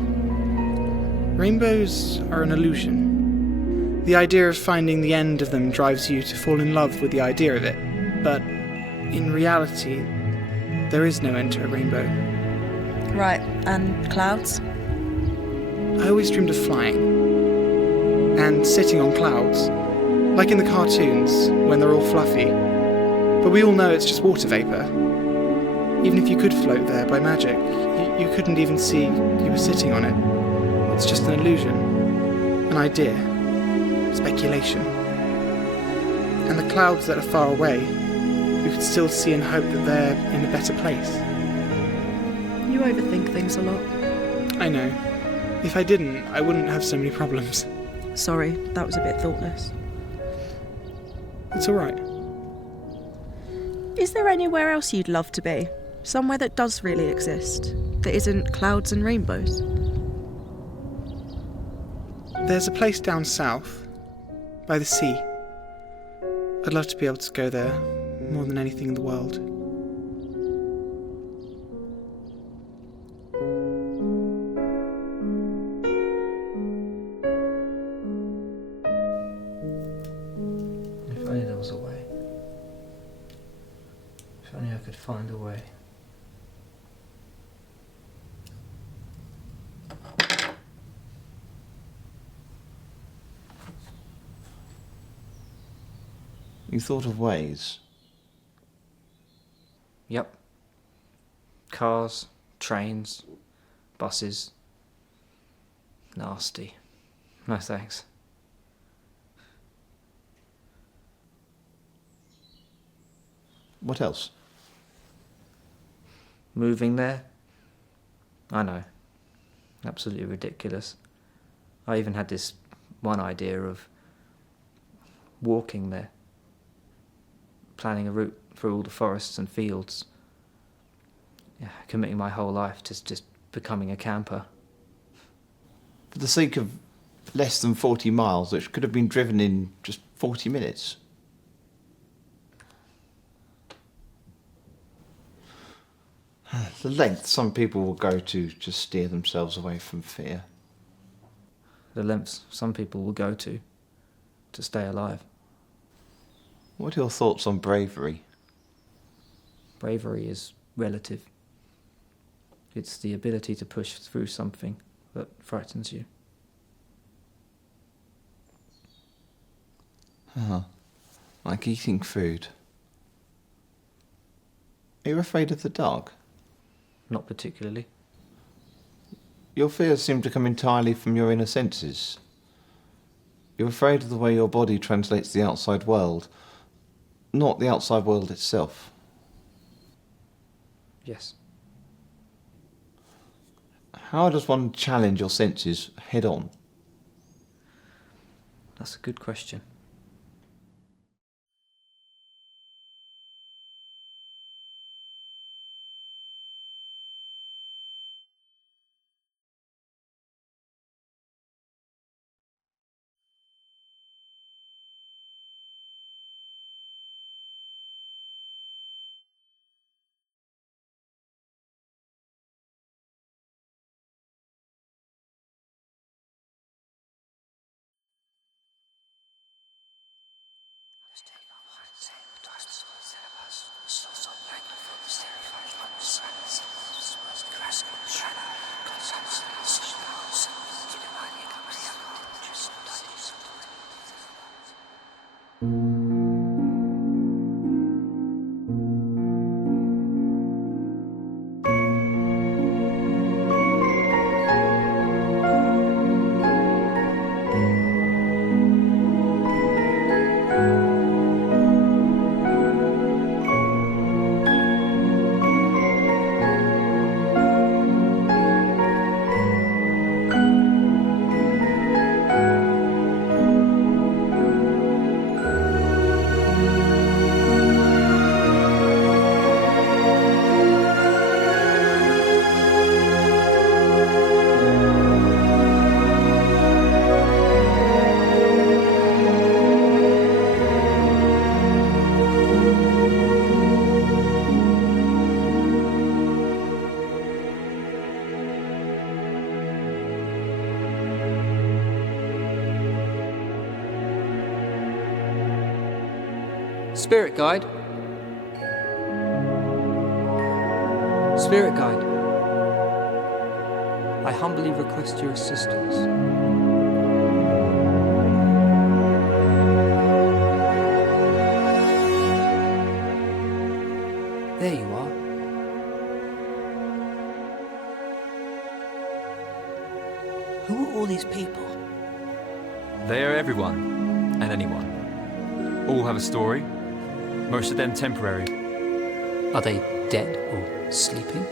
rainbows are an illusion. The idea of finding the end of them drives you to fall in love with the idea of it. But in reality, there is no end to a rainbow. Right, and clouds? I always dreamed of flying. And sitting on clouds. Like in the cartoons, when they're all fluffy. But we all know it's just water vapour. Even if you could float there by magic, you couldn't even see you were sitting on it. It's just an illusion. An idea. Speculation. And the clouds that are far away, you could still see and hope that they're in a better place. You overthink things a lot. I know. If I didn't, I wouldn't have so many problems. Sorry, that was a bit thoughtless. It's alright. Is there anywhere else you'd love to be? Somewhere that does really exist, that isn't clouds and rainbows? There's a place down south, by the sea. I'd love to be able to go there more than anything in the world. If only there was a way. If only I could find a way. You thought of ways? Yep. Cars, trains, buses. Nasty. No thanks. What else? Moving there? I know. Absolutely ridiculous. I even had this one idea of walking there. Planning a route through all the forests and fields. Yeah, committing my whole life to just becoming a camper. For the sake of less than 40 miles, which could have been driven in just 40 minutes. The length some people will go to steer themselves away from fear. The lengths some people will go to stay alive. What are your thoughts on bravery? Bravery is relative. It's the ability to push through something that frightens you. Like eating food. Are you afraid of the dark? Not particularly. Your fears seem to come entirely from your inner senses. You're afraid of the way your body translates the outside world, not the outside world itself. Yes. How does one challenge your senses head on? That's a good question. Spirit guide. Spirit guide. I humbly request your assistance. There you are. Who are all these people? They are everyone and anyone. All have a story, most of them temporary. Are they dead or sleeping?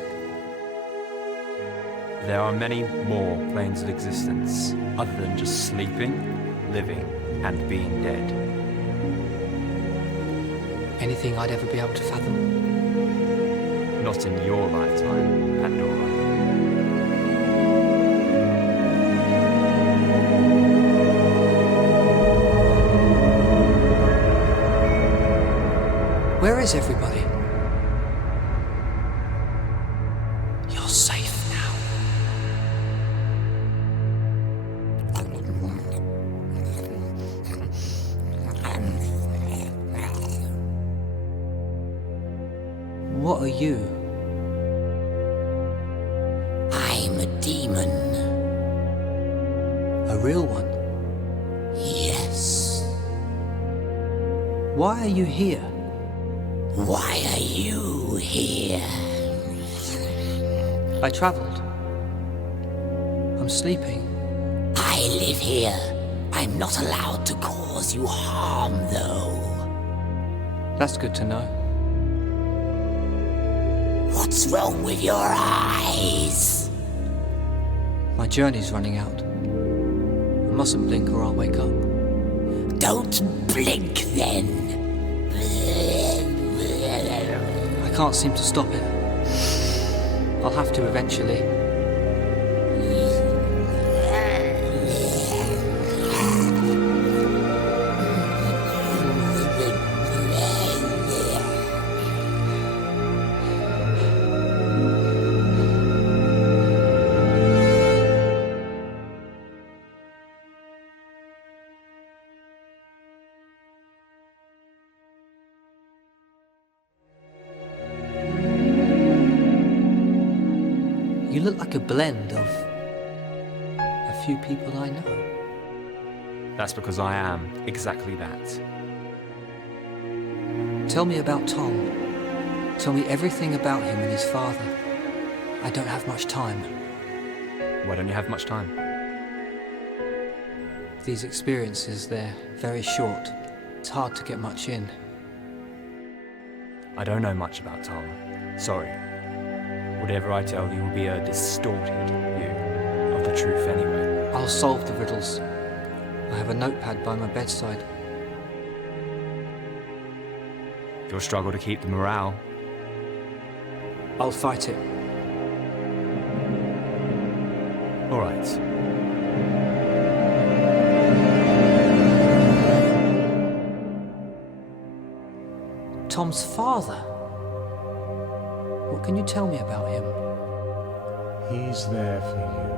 There are many more planes of existence other than just sleeping. living, and being dead. Anything I'd ever be able to fathom? Not in your lifetime, Pandora. Where is everybody? You're safe now. What are you? I'm a demon. A real one? Yes. Why are you here? Why are you here? I travelled. I'm sleeping. I live here. I'm not allowed to cause you harm, though. That's good to know. What's wrong with your eyes? My journey's running out. I mustn't blink or I'll wake up. Don't blink, then. I can't seem to stop it. I'll have to eventually. You look like a blend of a few people I know. That's because I am exactly that. Tell me about Tom. Tell me everything about him and his father. I don't have much time. Why don't you have much time? These experiences, they're very short. It's hard to get much in. I don't know much about Tom. Sorry. Whatever I tell you will be a distorted view of the truth anyway. I'll solve the riddles. I have a notepad by my bedside. You'll struggle to keep the morale. I'll fight it. All right. Tom's father? What can you tell me about him? He's there for you.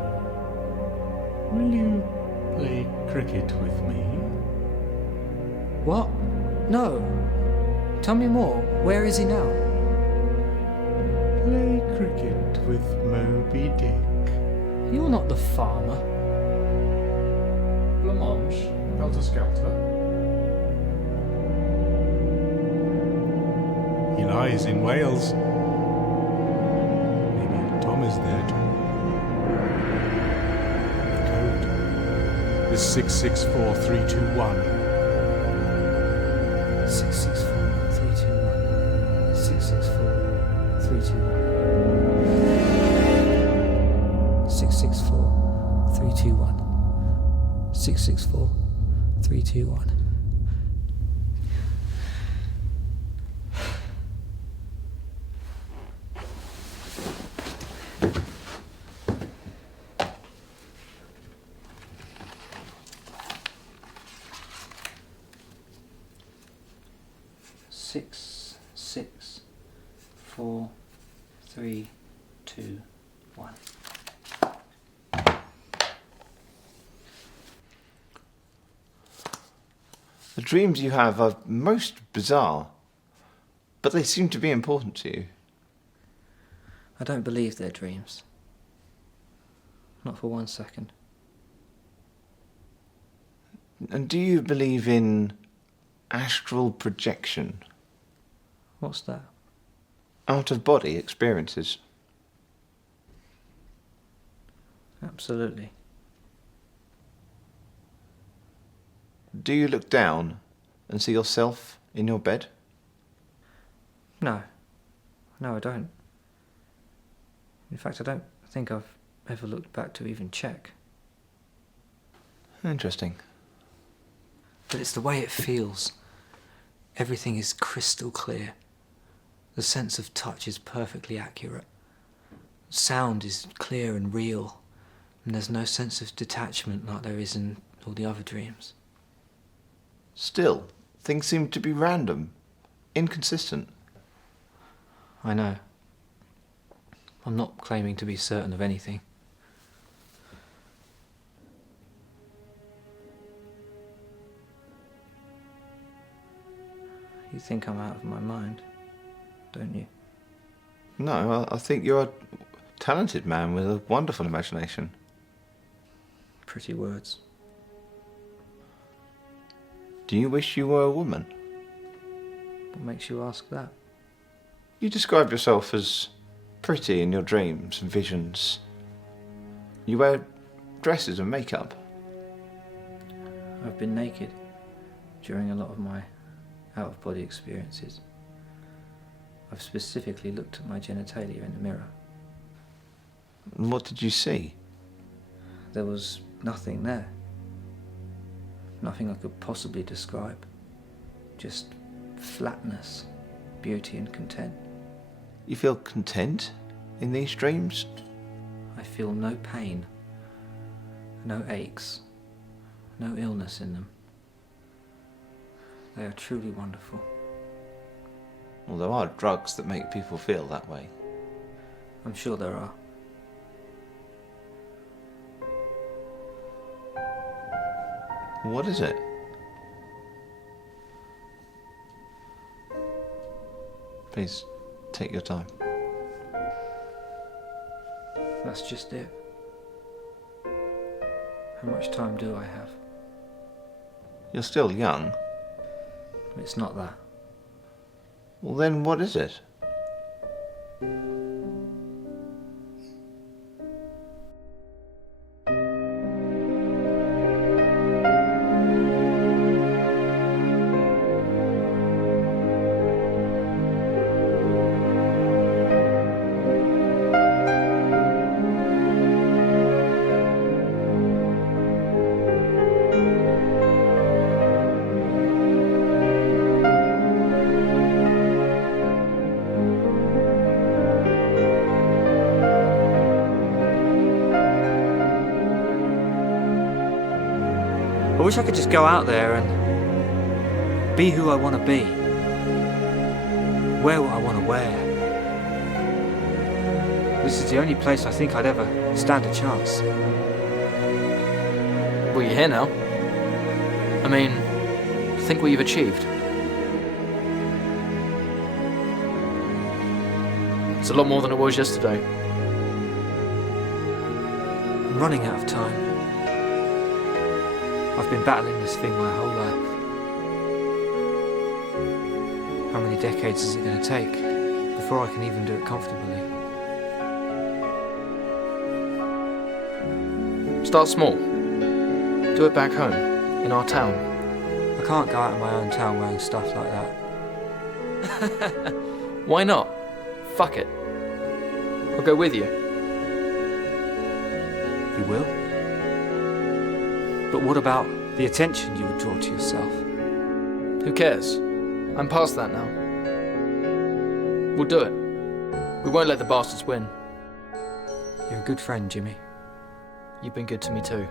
Will you play cricket with me? What? No. Tell me more. Where is he now? Play cricket with Moby Dick. You're not the farmer. Blancmange, helter skelter. He lies in Wales. Maybe Tom is there too. The code is 664321. 664321. 664321. 664321. 664321. Six, 4, 3, 2, 1. The dreams you have are most bizarre, but they seem to be important to you. I don't believe they're dreams. Not for 1 second. And do you believe in astral projection? What's that? Out-of-body experiences. Absolutely. Do you look down and see yourself in your bed? No. No, I don't. In fact, I don't think I've ever looked back to even check. Interesting. But it's the way it feels. Everything is crystal clear. The sense of touch is perfectly accurate. Sound is clear and real, and there's no sense of detachment like there is in all the other dreams. Still, things seem to be random, inconsistent. I know. I'm not claiming to be certain of anything. You think I'm out of my mind, don't you? No, I think you're a talented man with a wonderful imagination. Pretty words. Do you wish you were a woman? What makes you ask that? You describe yourself as pretty in your dreams and visions. You wear dresses and makeup. I've been naked during a lot of my out-of-body experiences. I've specifically looked at my genitalia in the mirror. And what did you see? There was nothing there. Nothing I could possibly describe. Just flatness, beauty and content. You feel content in these dreams? I feel no pain, no aches, no illness in them. They are truly wonderful. Well, there are drugs that make people feel that way. I'm sure there are. What is it? Please, take your time. That's just it. How much time do I have? You're still young. It's not that. Well, then what is it? I wish I could just go out there and be who I want to be. Wear what I want to wear. This is the only place I think I'd ever stand a chance. Well, you're here now. I mean, think what you've achieved. It's a lot more than it was yesterday. I'm running out of time. I've been battling this thing my whole life. How many decades is it going to take before I can even do it comfortably? Start small. Do it back home, in our town. I can't go out of my own town wearing stuff like that. Why not? Fuck it. I'll go with you. You will? But what about the attention you would draw to yourself? Who cares? I'm past that now. We'll do it. We won't let the bastards win. You're a good friend, Jimmy. You've been good to me too.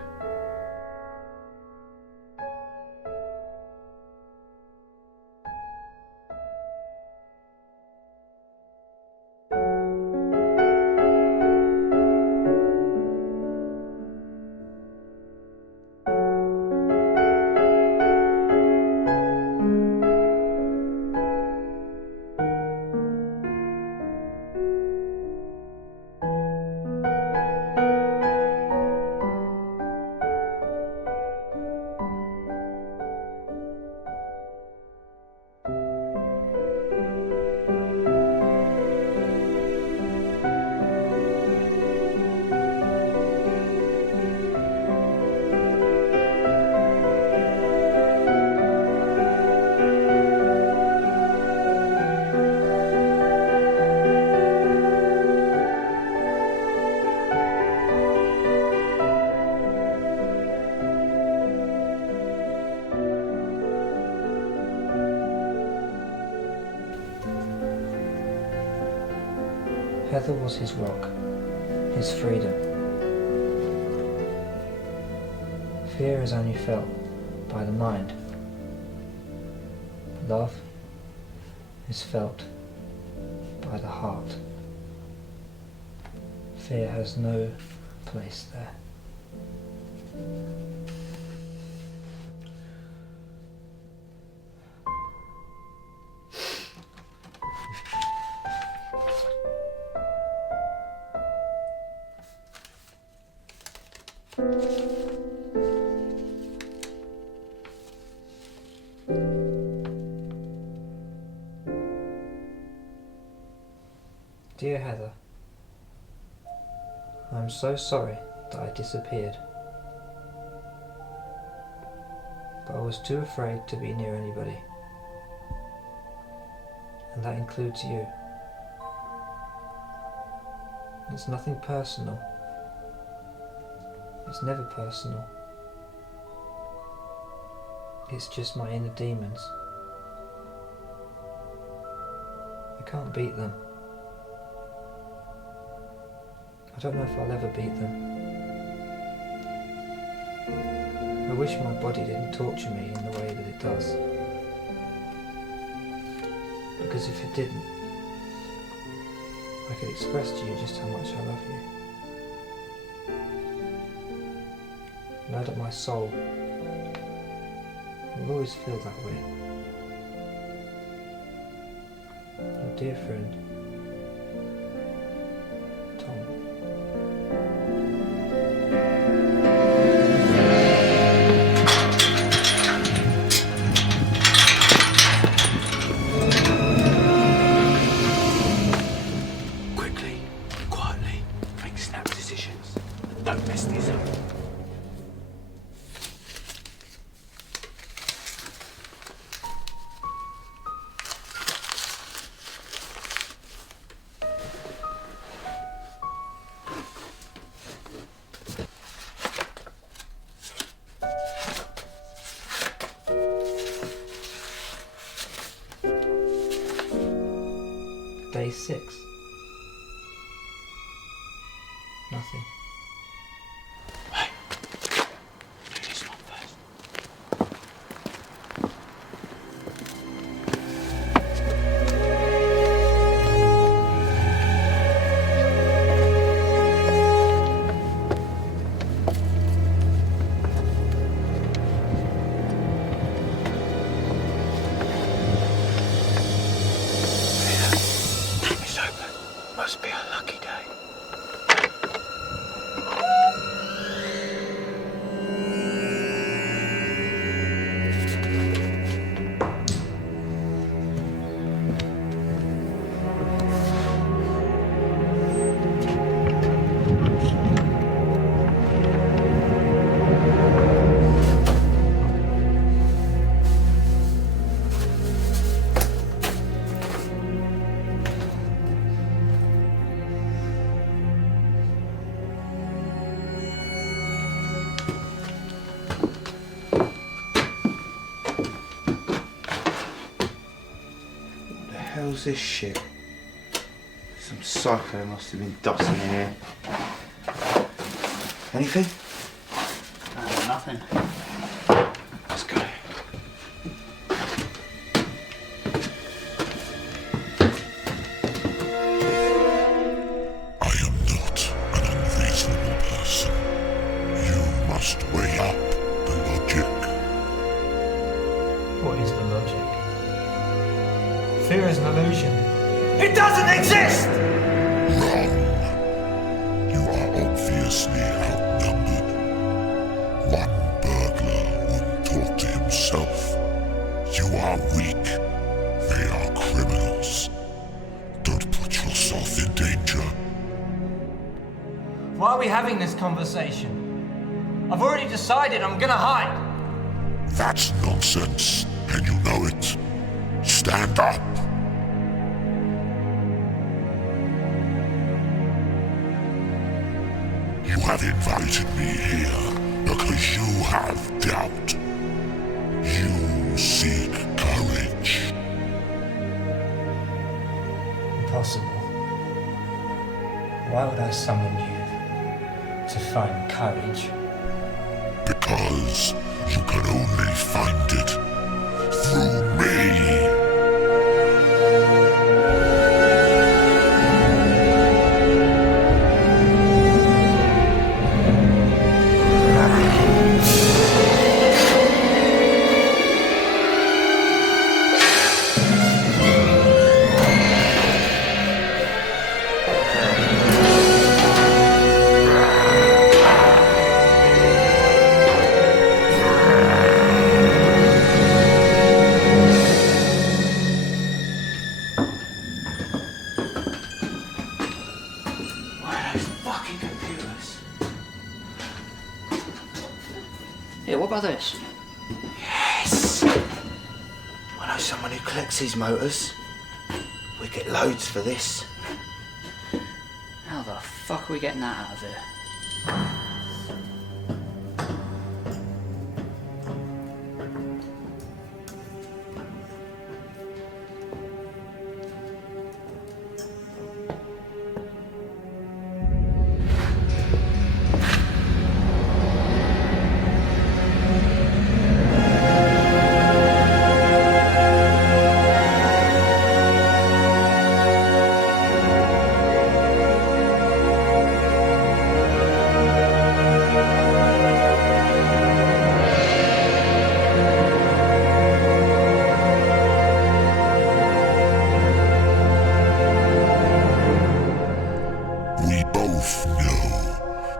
Heather was his rock, his freedom. Fear is only felt by the mind. Love is felt by the heart. Fear has no place there. Dear Heather, I am so sorry that I disappeared, but I was too afraid to be near anybody, and that includes you. It's nothing personal. It's never personal. It's just my inner demons. I can't beat them. I don't know if I'll ever beat them. I wish my body didn't torture me in the way that it does. Because if it didn't, I could express to you just how much I love you. Know that my soul will always feel that way. Your dear friend, Tom. Quickly, quietly, make snap decisions. Don't mess this up. Day 6. Nothing. Do this one first. Tap is open. Must be a lucky day. What the hell's this shit? Some psycho must have been dusting in here. Anything? Nothing. Let's go. I am not an unreasonable person. You must weigh up the logic. What is the logic? Fear is an illusion. It doesn't exist! Wrong. You are obviously outnumbered. One burglar wouldn't talk to himself. You are weak. They are criminals. Don't put yourself in danger. Why are we having this conversation? I've already decided I'm gonna hide. That's nonsense, and you know it. Stand up. You have invited me here because you have doubt. You seek courage. Impossible. Why would I summon you to find courage? Because you can only find it through me. Yeah, what about this? Yes! I know someone who collects these motors. We get loads for this. How the fuck are we getting that out of here? We both know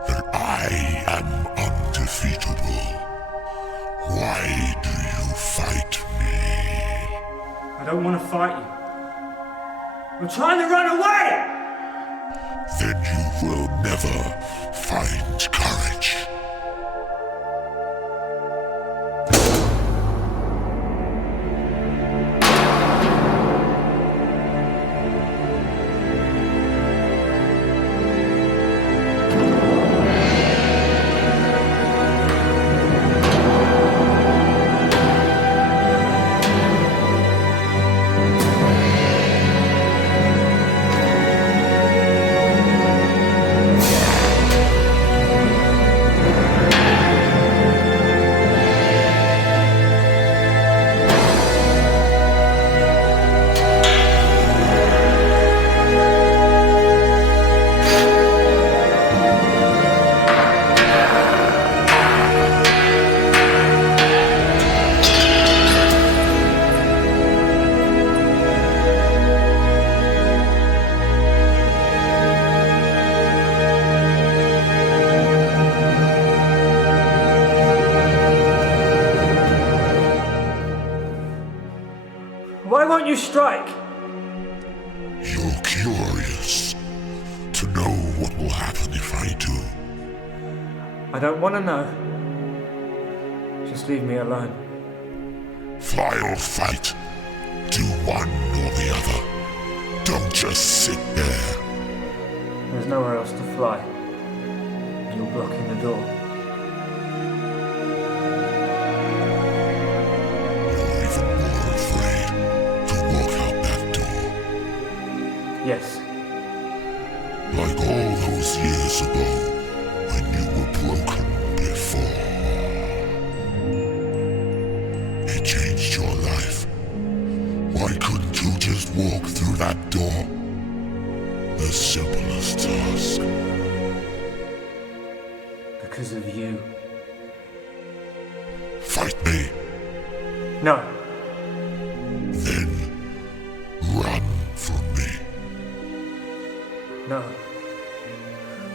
that I am undefeatable. Why do you fight me? I don't want to fight you. I'm trying to run away! Then you will never find courage. Why won't you strike? You're curious to know what will happen if I do. I don't want to know. Just leave me alone. Fly or fight. Do one or the other. Don't just sit there. There's nowhere else to fly. You're blocking the door. You're even more afraid to walk out that door. Yes. Like all those years ago, when you were broken before. It changed your life. Why couldn't you just walk through that door? The simplest task. Because of you. Fight me. No. Then run from me. No.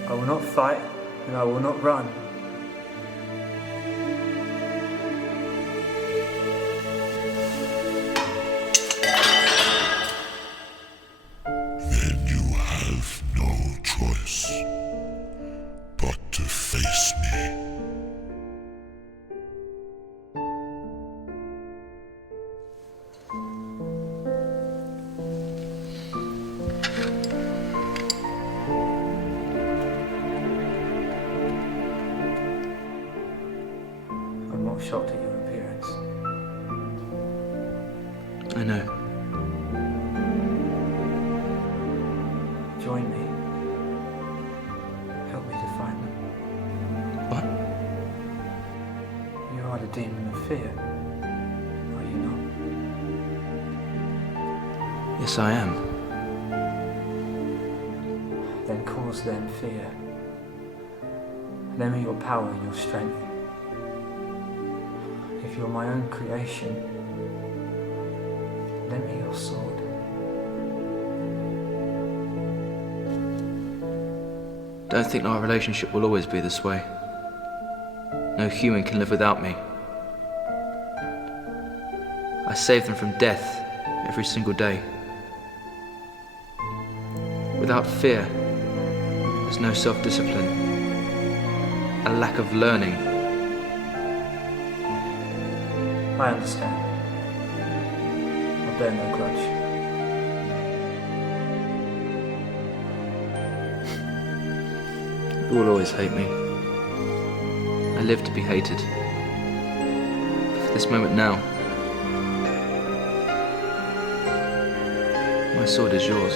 I will not fight, and I will not run. Then you have no choice but to face me. I'm not shocked at your appearance. I know. Join me. demon of fear, are you not? Yes, I am. Then cause them fear. Lend me your power and your strength. If you're my own creation, lend me your sword. Don't think our relationship will always be this way. No human can live without me. I save them from death every single day. Without fear, there's no self-discipline, a lack of learning. I understand. I bear no grudge. You will always hate me. I live to be hated. For this moment now, my sword is yours.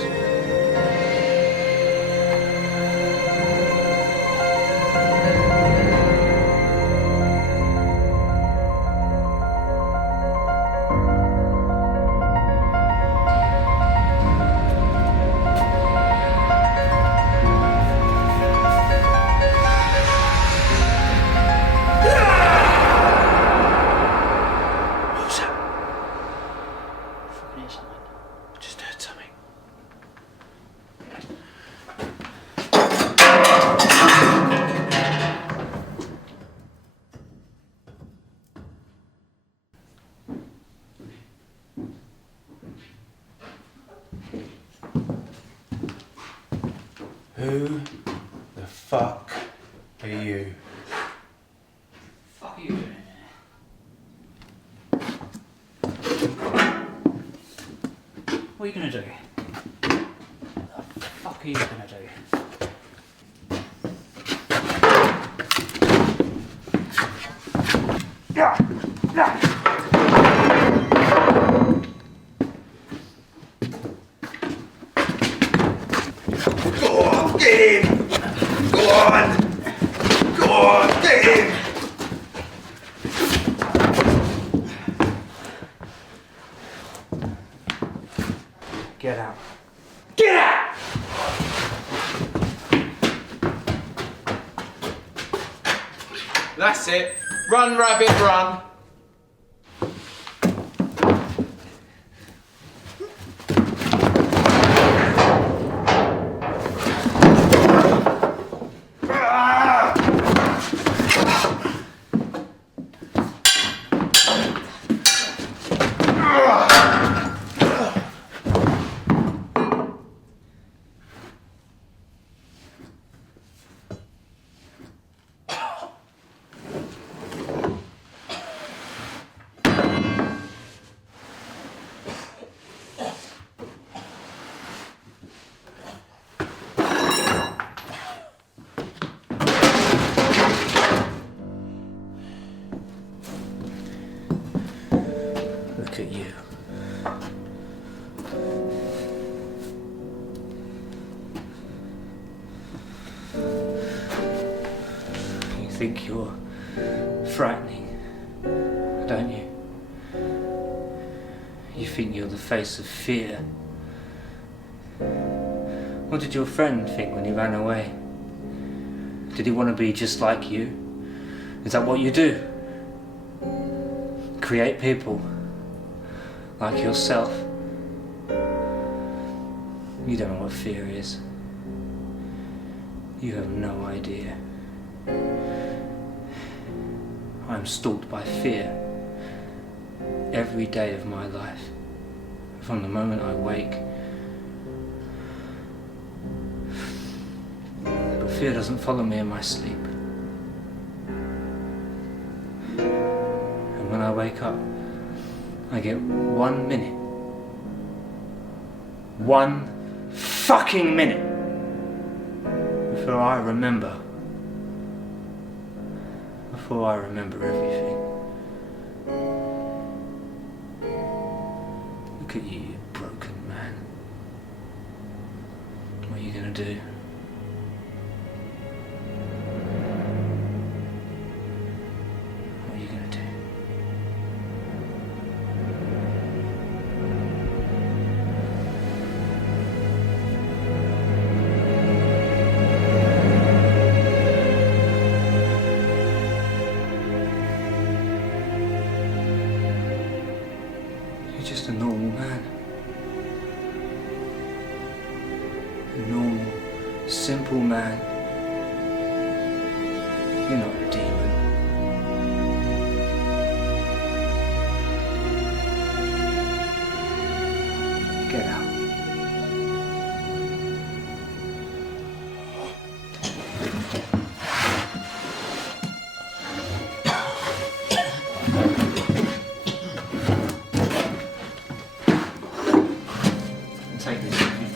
Who the fuck are you? Fuck are you doing? What are you gonna do? What the fuck are you gonna do? Go on, get him! Go on! Go on, get him! Get out. Get out! That's it. Run, rabbit, run. Look at you. You think you're frightening, don't you? You think you're the face of fear. What did your friend think when he ran away? Did he want to be just like you? Is that what you do? Create people like yourself. You don't know what fear is. You have no idea. I'm stalked by fear every day of my life, from the moment I wake. But fear doesn't follow me in my sleep. And when I wake up, I get 1 minute. 1 fucking minute before I remember. Before I remember everything. Look at you, you broken man. What are you gonna do? What are you gonna do? Simple man. You're not a demon. Get out. Take this with you.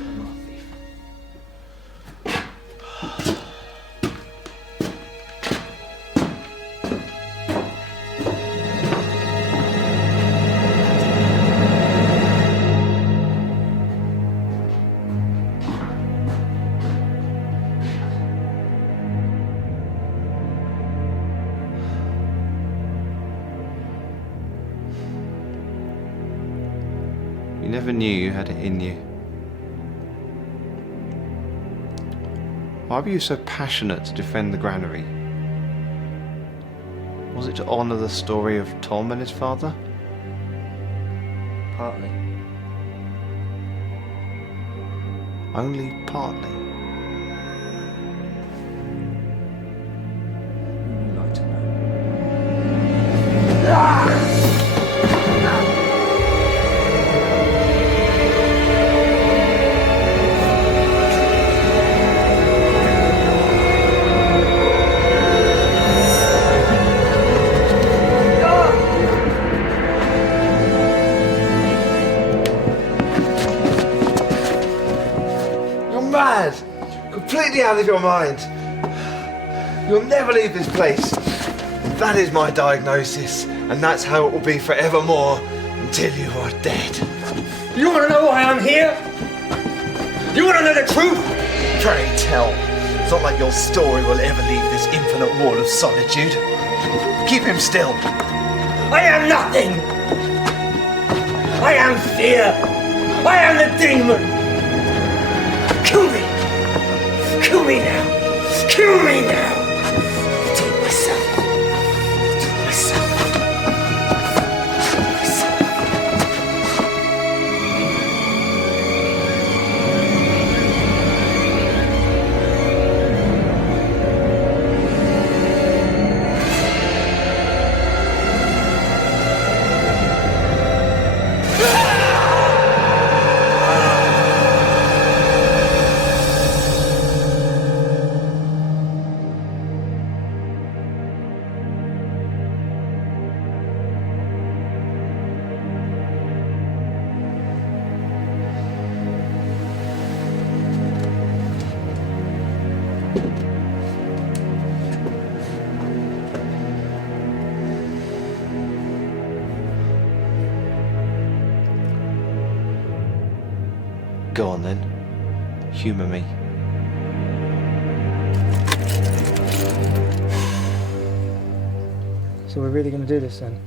I'm not a thief. You never knew you had it in you. Why were you so passionate to defend the Granary? Was it to honour the story of Tom and his father? Partly. Only partly. Would you like to know? You're mad! Completely out of your mind! You'll never leave this place. That is my diagnosis, and that's how it will be forevermore until you are dead. You want to know why I'm here? You want to know the truth? Pray tell. It's not like your story will ever leave this infinite wall of solitude. Keep him still. I am nothing. I am fear. I am the demon. Kill me. Kill me now. Kill me now. I'll do it myself. I'll do it myself. Go on then. Humour me. So we're really going to do this then?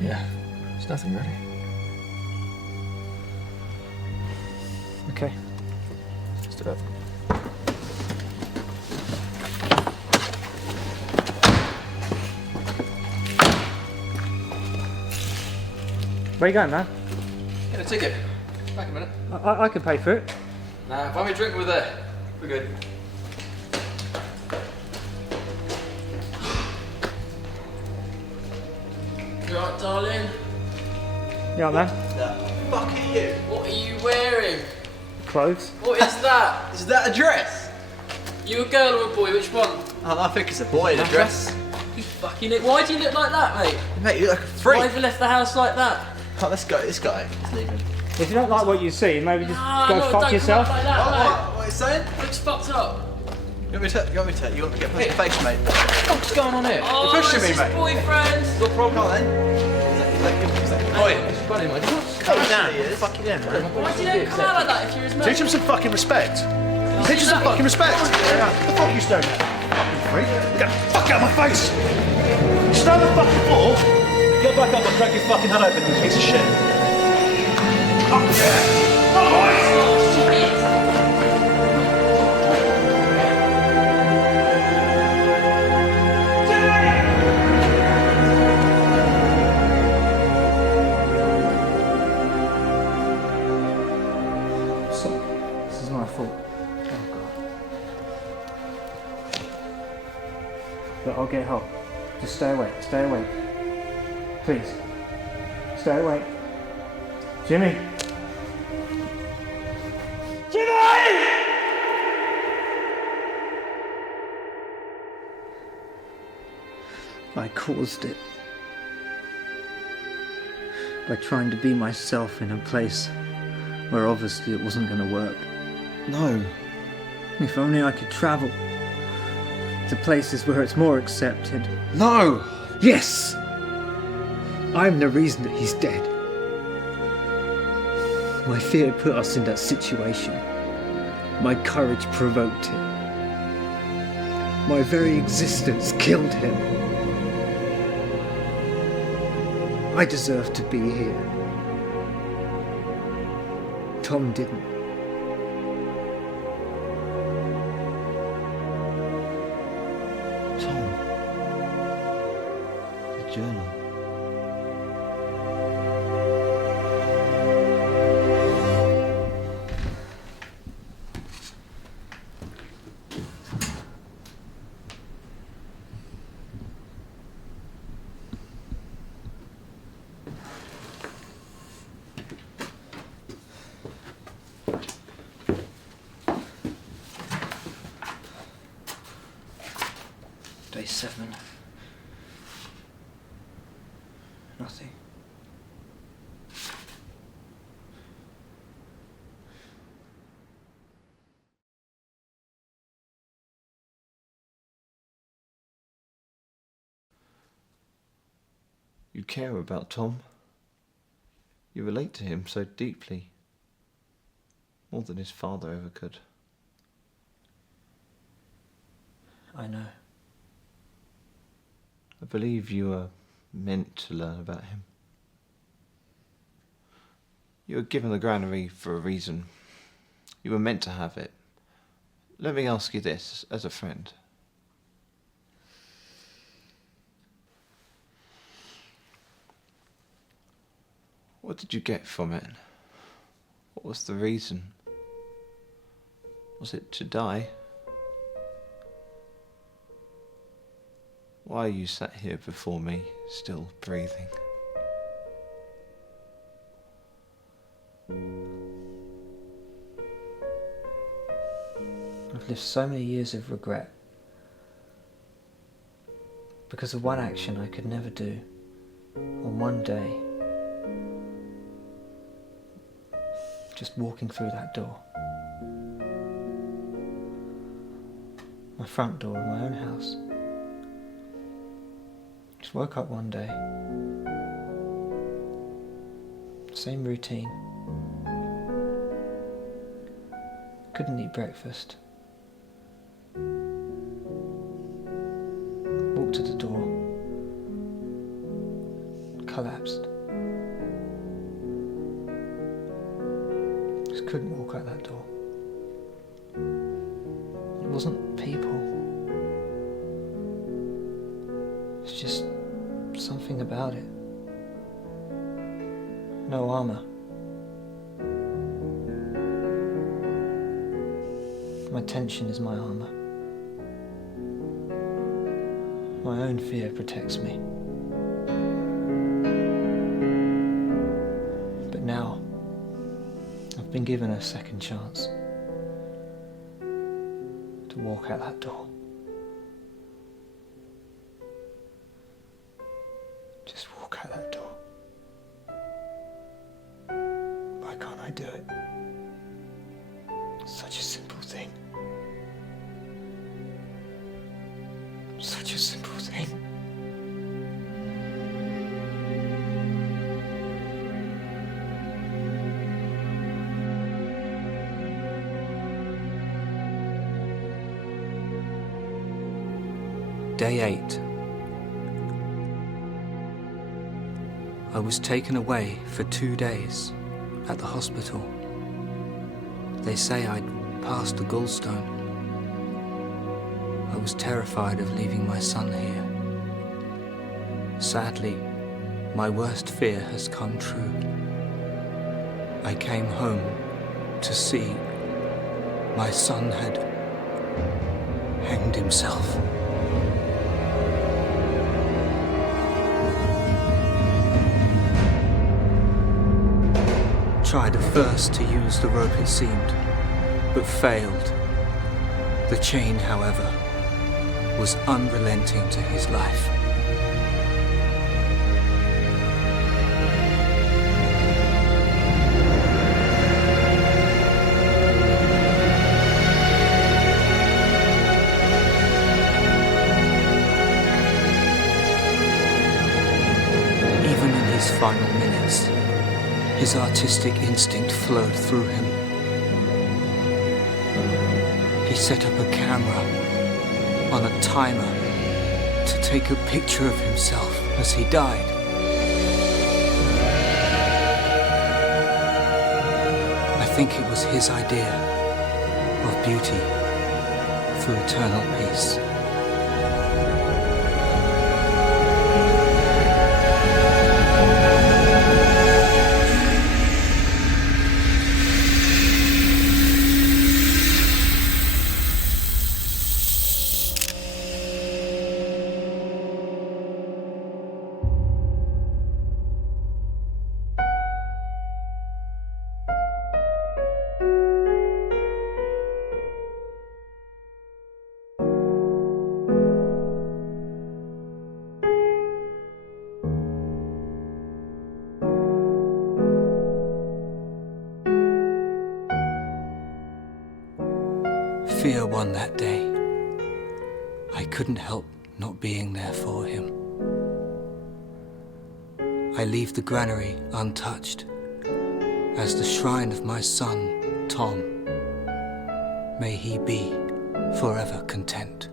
Yeah, there's nothing really. Okay. Let's do it. Where you going, man? Get a ticket. Back a minute. I could pay for it. Nah, buy me a drink over there. We're good. You alright, darling? Yeah, man. The fuck are you? What are you wearing? Clothes. What is that? Is that a dress? You a girl or a boy? Which one? I think it's a boy in a dress. You fucking look. Why do you look like that, mate? Mate, you look like a freak. Why have you left the house like that? Oh, let's go. This guy is leaving. If you don't like what you see, maybe just go no, fuck don't yourself. Like that, What are you saying? Looks fucked up. You want me to? You want to get pushed in the face, mate? What's going on here? You're pushing me, his mate. boyfriend. Your problem then? Oi, it's funny, mate. Calm down. Fuck you then, man. Why do you don't come out like that if you're his mate? Teach him some fucking respect. Teach him some fucking respect. What the fuck are you staring at? Fucking freak. Get the fuck out of my face. Stand on the fucking floor. Get back up and crack your fucking head open, you piece of shit. Up there. All right. But I'll get help. Just stay awake. Stay awake. Please. Stay awake. Jimmy! Jimmy! I caused it. By trying to be myself in a place where obviously it wasn't going to work. No. If only I could travel to places where it's more accepted. No! Yes! I'm the reason that he's dead. My fear put us in that situation. My courage provoked it. My very existence killed him. I deserve to be here. Tom didn't. Tom. The journal. Day 7. Nothing. You care about Tom. You relate to him so deeply. More than his father ever could. I know. I believe you were meant to learn about him. You were given the Granary for a reason. You were meant to have it. Let me ask you this, as a friend. What did you get from it? What was the reason? Was it to die? Why are you sat here before me, still breathing? I've lived so many years of regret because of one action I could never do on one day. Just walking through that door. My front door in my own house. Just woke up one day. Same routine. Couldn't eat breakfast. Walked to the door. Collapsed. Just couldn't walk out that door. It wasn't people. It's just something about it. No armour. My tension is my armour. My own fear protects me. But now, I've been given a second chance to walk out that door. Just walk out that door. Why can't I do it? It's such a simple thing. Such a simple thing. Day 8. I was taken away for 2 days at the hospital. They say I'd passed the gallstone. I was terrified of leaving my son here. Sadly, my worst fear has come true. I came home to see my son had hanged himself. tried at first to use the rope it seemed, but failed. The chain, however, was unrelenting to his life. Even in his final minutes, his artistic instinct flowed through him. He set up a camera on a timer to take a picture of himself as he died. I think it was his idea of beauty through eternal peace. Fear won that day. I couldn't help not being there for him. I leave the granary untouched as the shrine of my son, Tom. May he be forever content.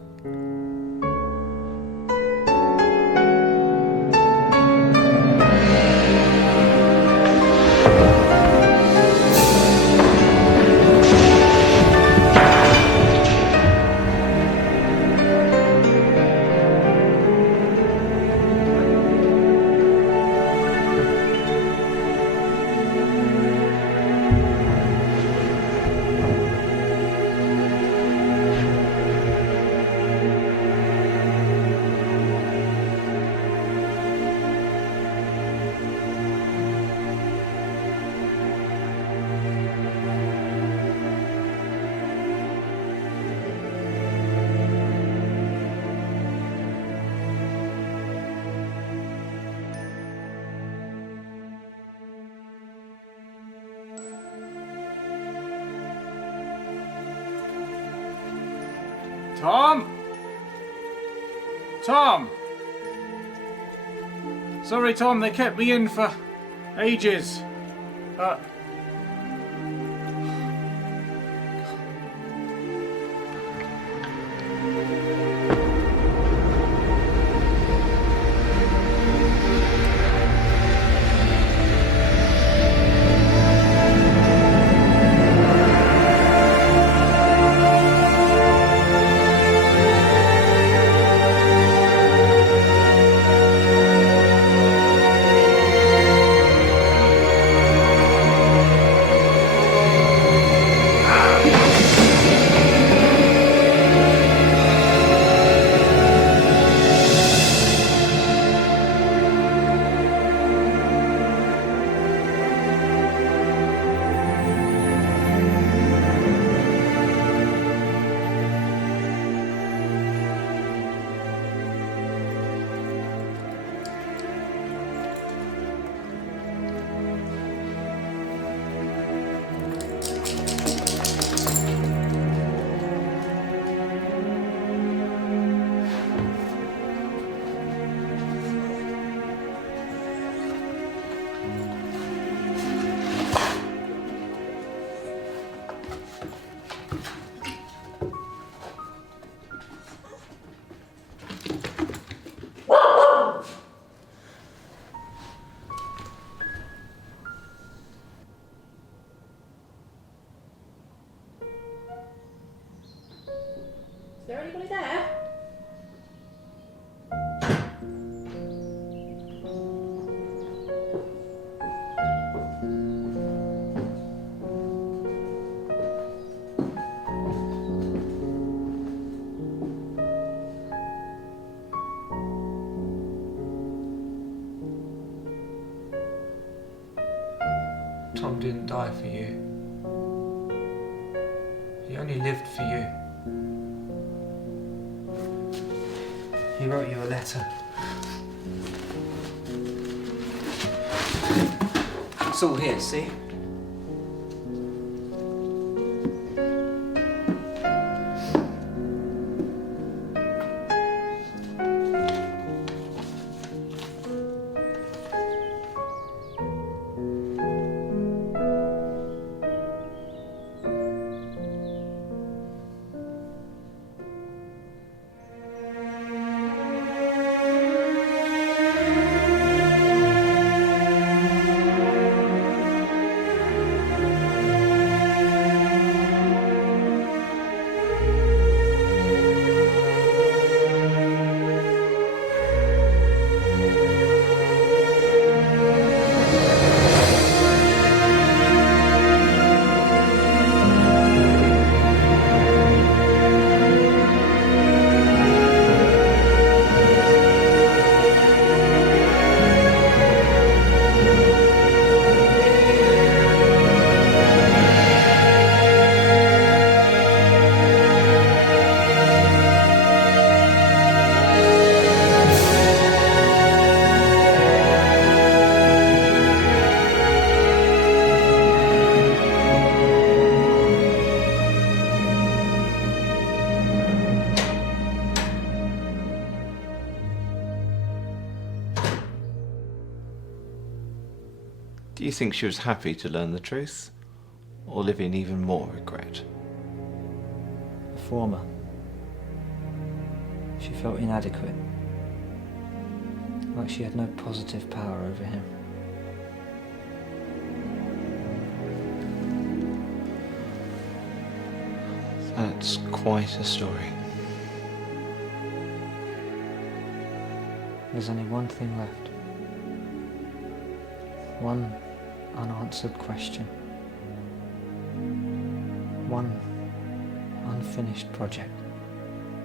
Tom? Tom? Sorry, Tom, they kept me in for ages. Is there anybody there? Tom, Tom didn't die for you. He only lived for you. He wrote you a letter. It's all here, see? Do you think she was happy to learn the truth, or live in even more regret? The former. She felt inadequate, like she had no positive power over him. That's quite a story. There's only one thing left. One unanswered question. One unfinished project.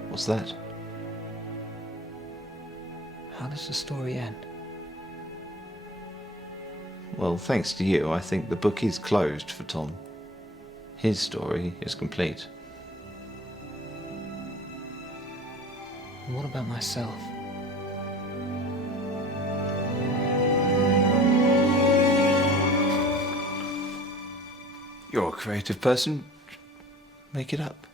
What's that? How does the story end? Well, thanks to you, I think the book is closed for Tom. His story is complete. And what about myself? You're a creative person. Make it up.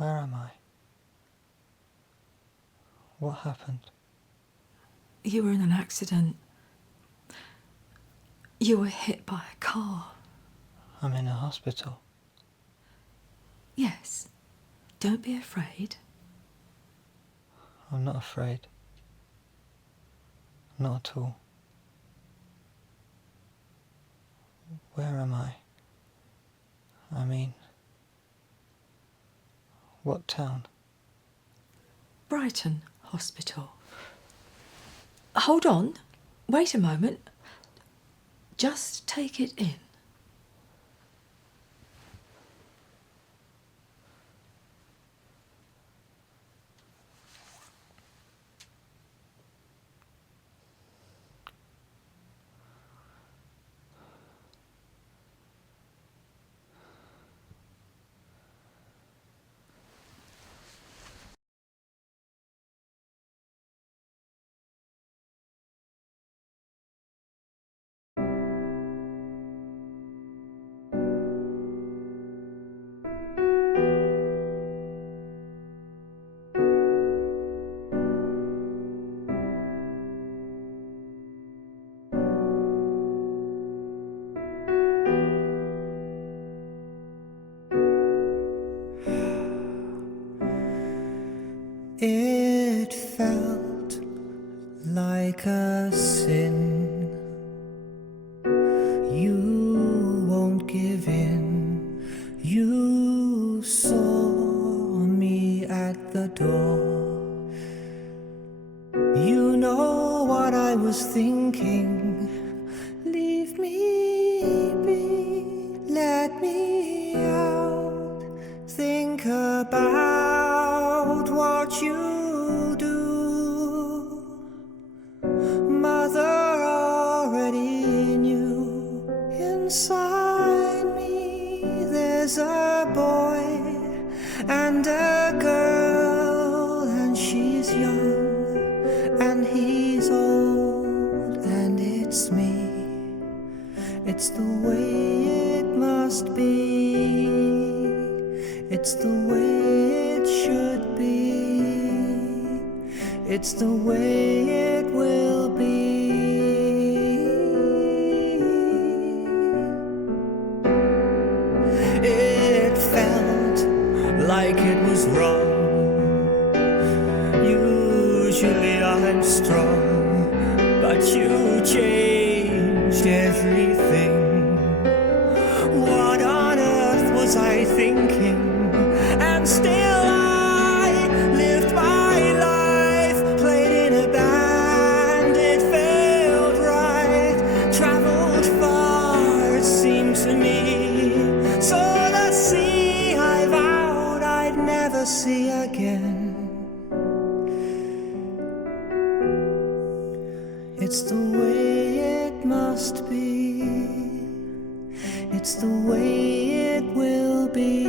Where am I? What happened? You were in an accident. You were hit by a car. I'm in a hospital. Yes. Don't be afraid. I'm not afraid. Not at all. Where am I? I mean, what town? Brighton Hospital. Hold on. Wait a moment. Just take it in. It felt like a sin. You won't give in. You saw me at the door. You know what I was thinking. Leave me be, let me out. Think about what you do. Mother already knew. Inside me there's a boy and a girl, and she's young and he's old, and it's me. It's the way it must be. It's the way it should be. It's the way it will be. It felt like it was wrong. Usually I'm strong, but you changed everything. What on earth was I thinking? And still I lived my life, played in a band, it felt right, traveled far, it seemed to me. So the sea I vowed I'd never see again. It's the way it must be. It's the way it will be.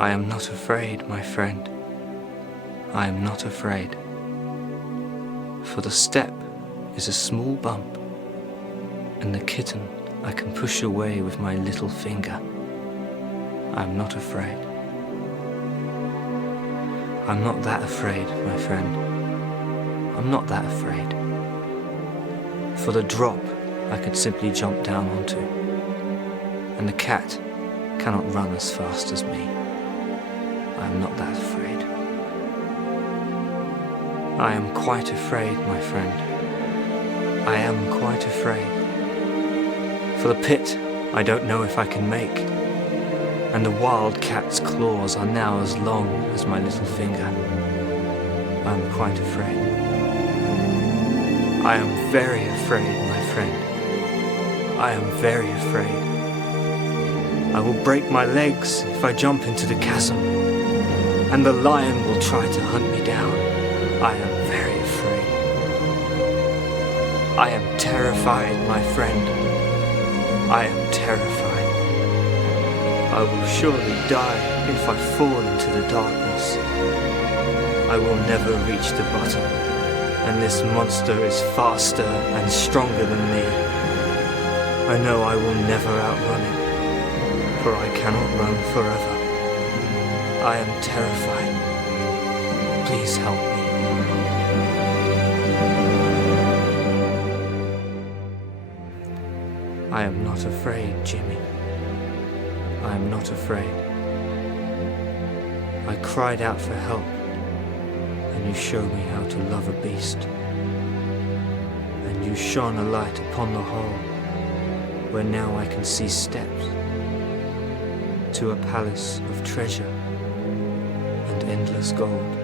I am not afraid, my friend. I am not afraid. For the step is a small bump, and the kitten I can push away with my little finger. I am not afraid. I'm not that afraid, my friend. I'm not that afraid. For the drop I could simply jump down onto, and the cat cannot run as fast as me. I am not that afraid. I am quite afraid, my friend. I am quite afraid. For the pit I don't know if I can make, and the wild cat's claws are now as long as my little finger. I am quite afraid. I am very afraid, my friend. I am very afraid. I will break my legs if I jump into the chasm, and the lion will try to hunt me down. I am very afraid. I am terrified, my friend. I am terrified. I will surely die if I fall into the darkness. I will never reach the bottom, and this monster is faster and stronger than me. I know I will never outrun it, for I cannot run forever. I am terrified. Please help me. I am not afraid, Jimmy. I am not afraid. I cried out for help, and you showed me how to love a beast. And you shone a light upon the hole, where now I can see steps to a palace of treasure and endless gold.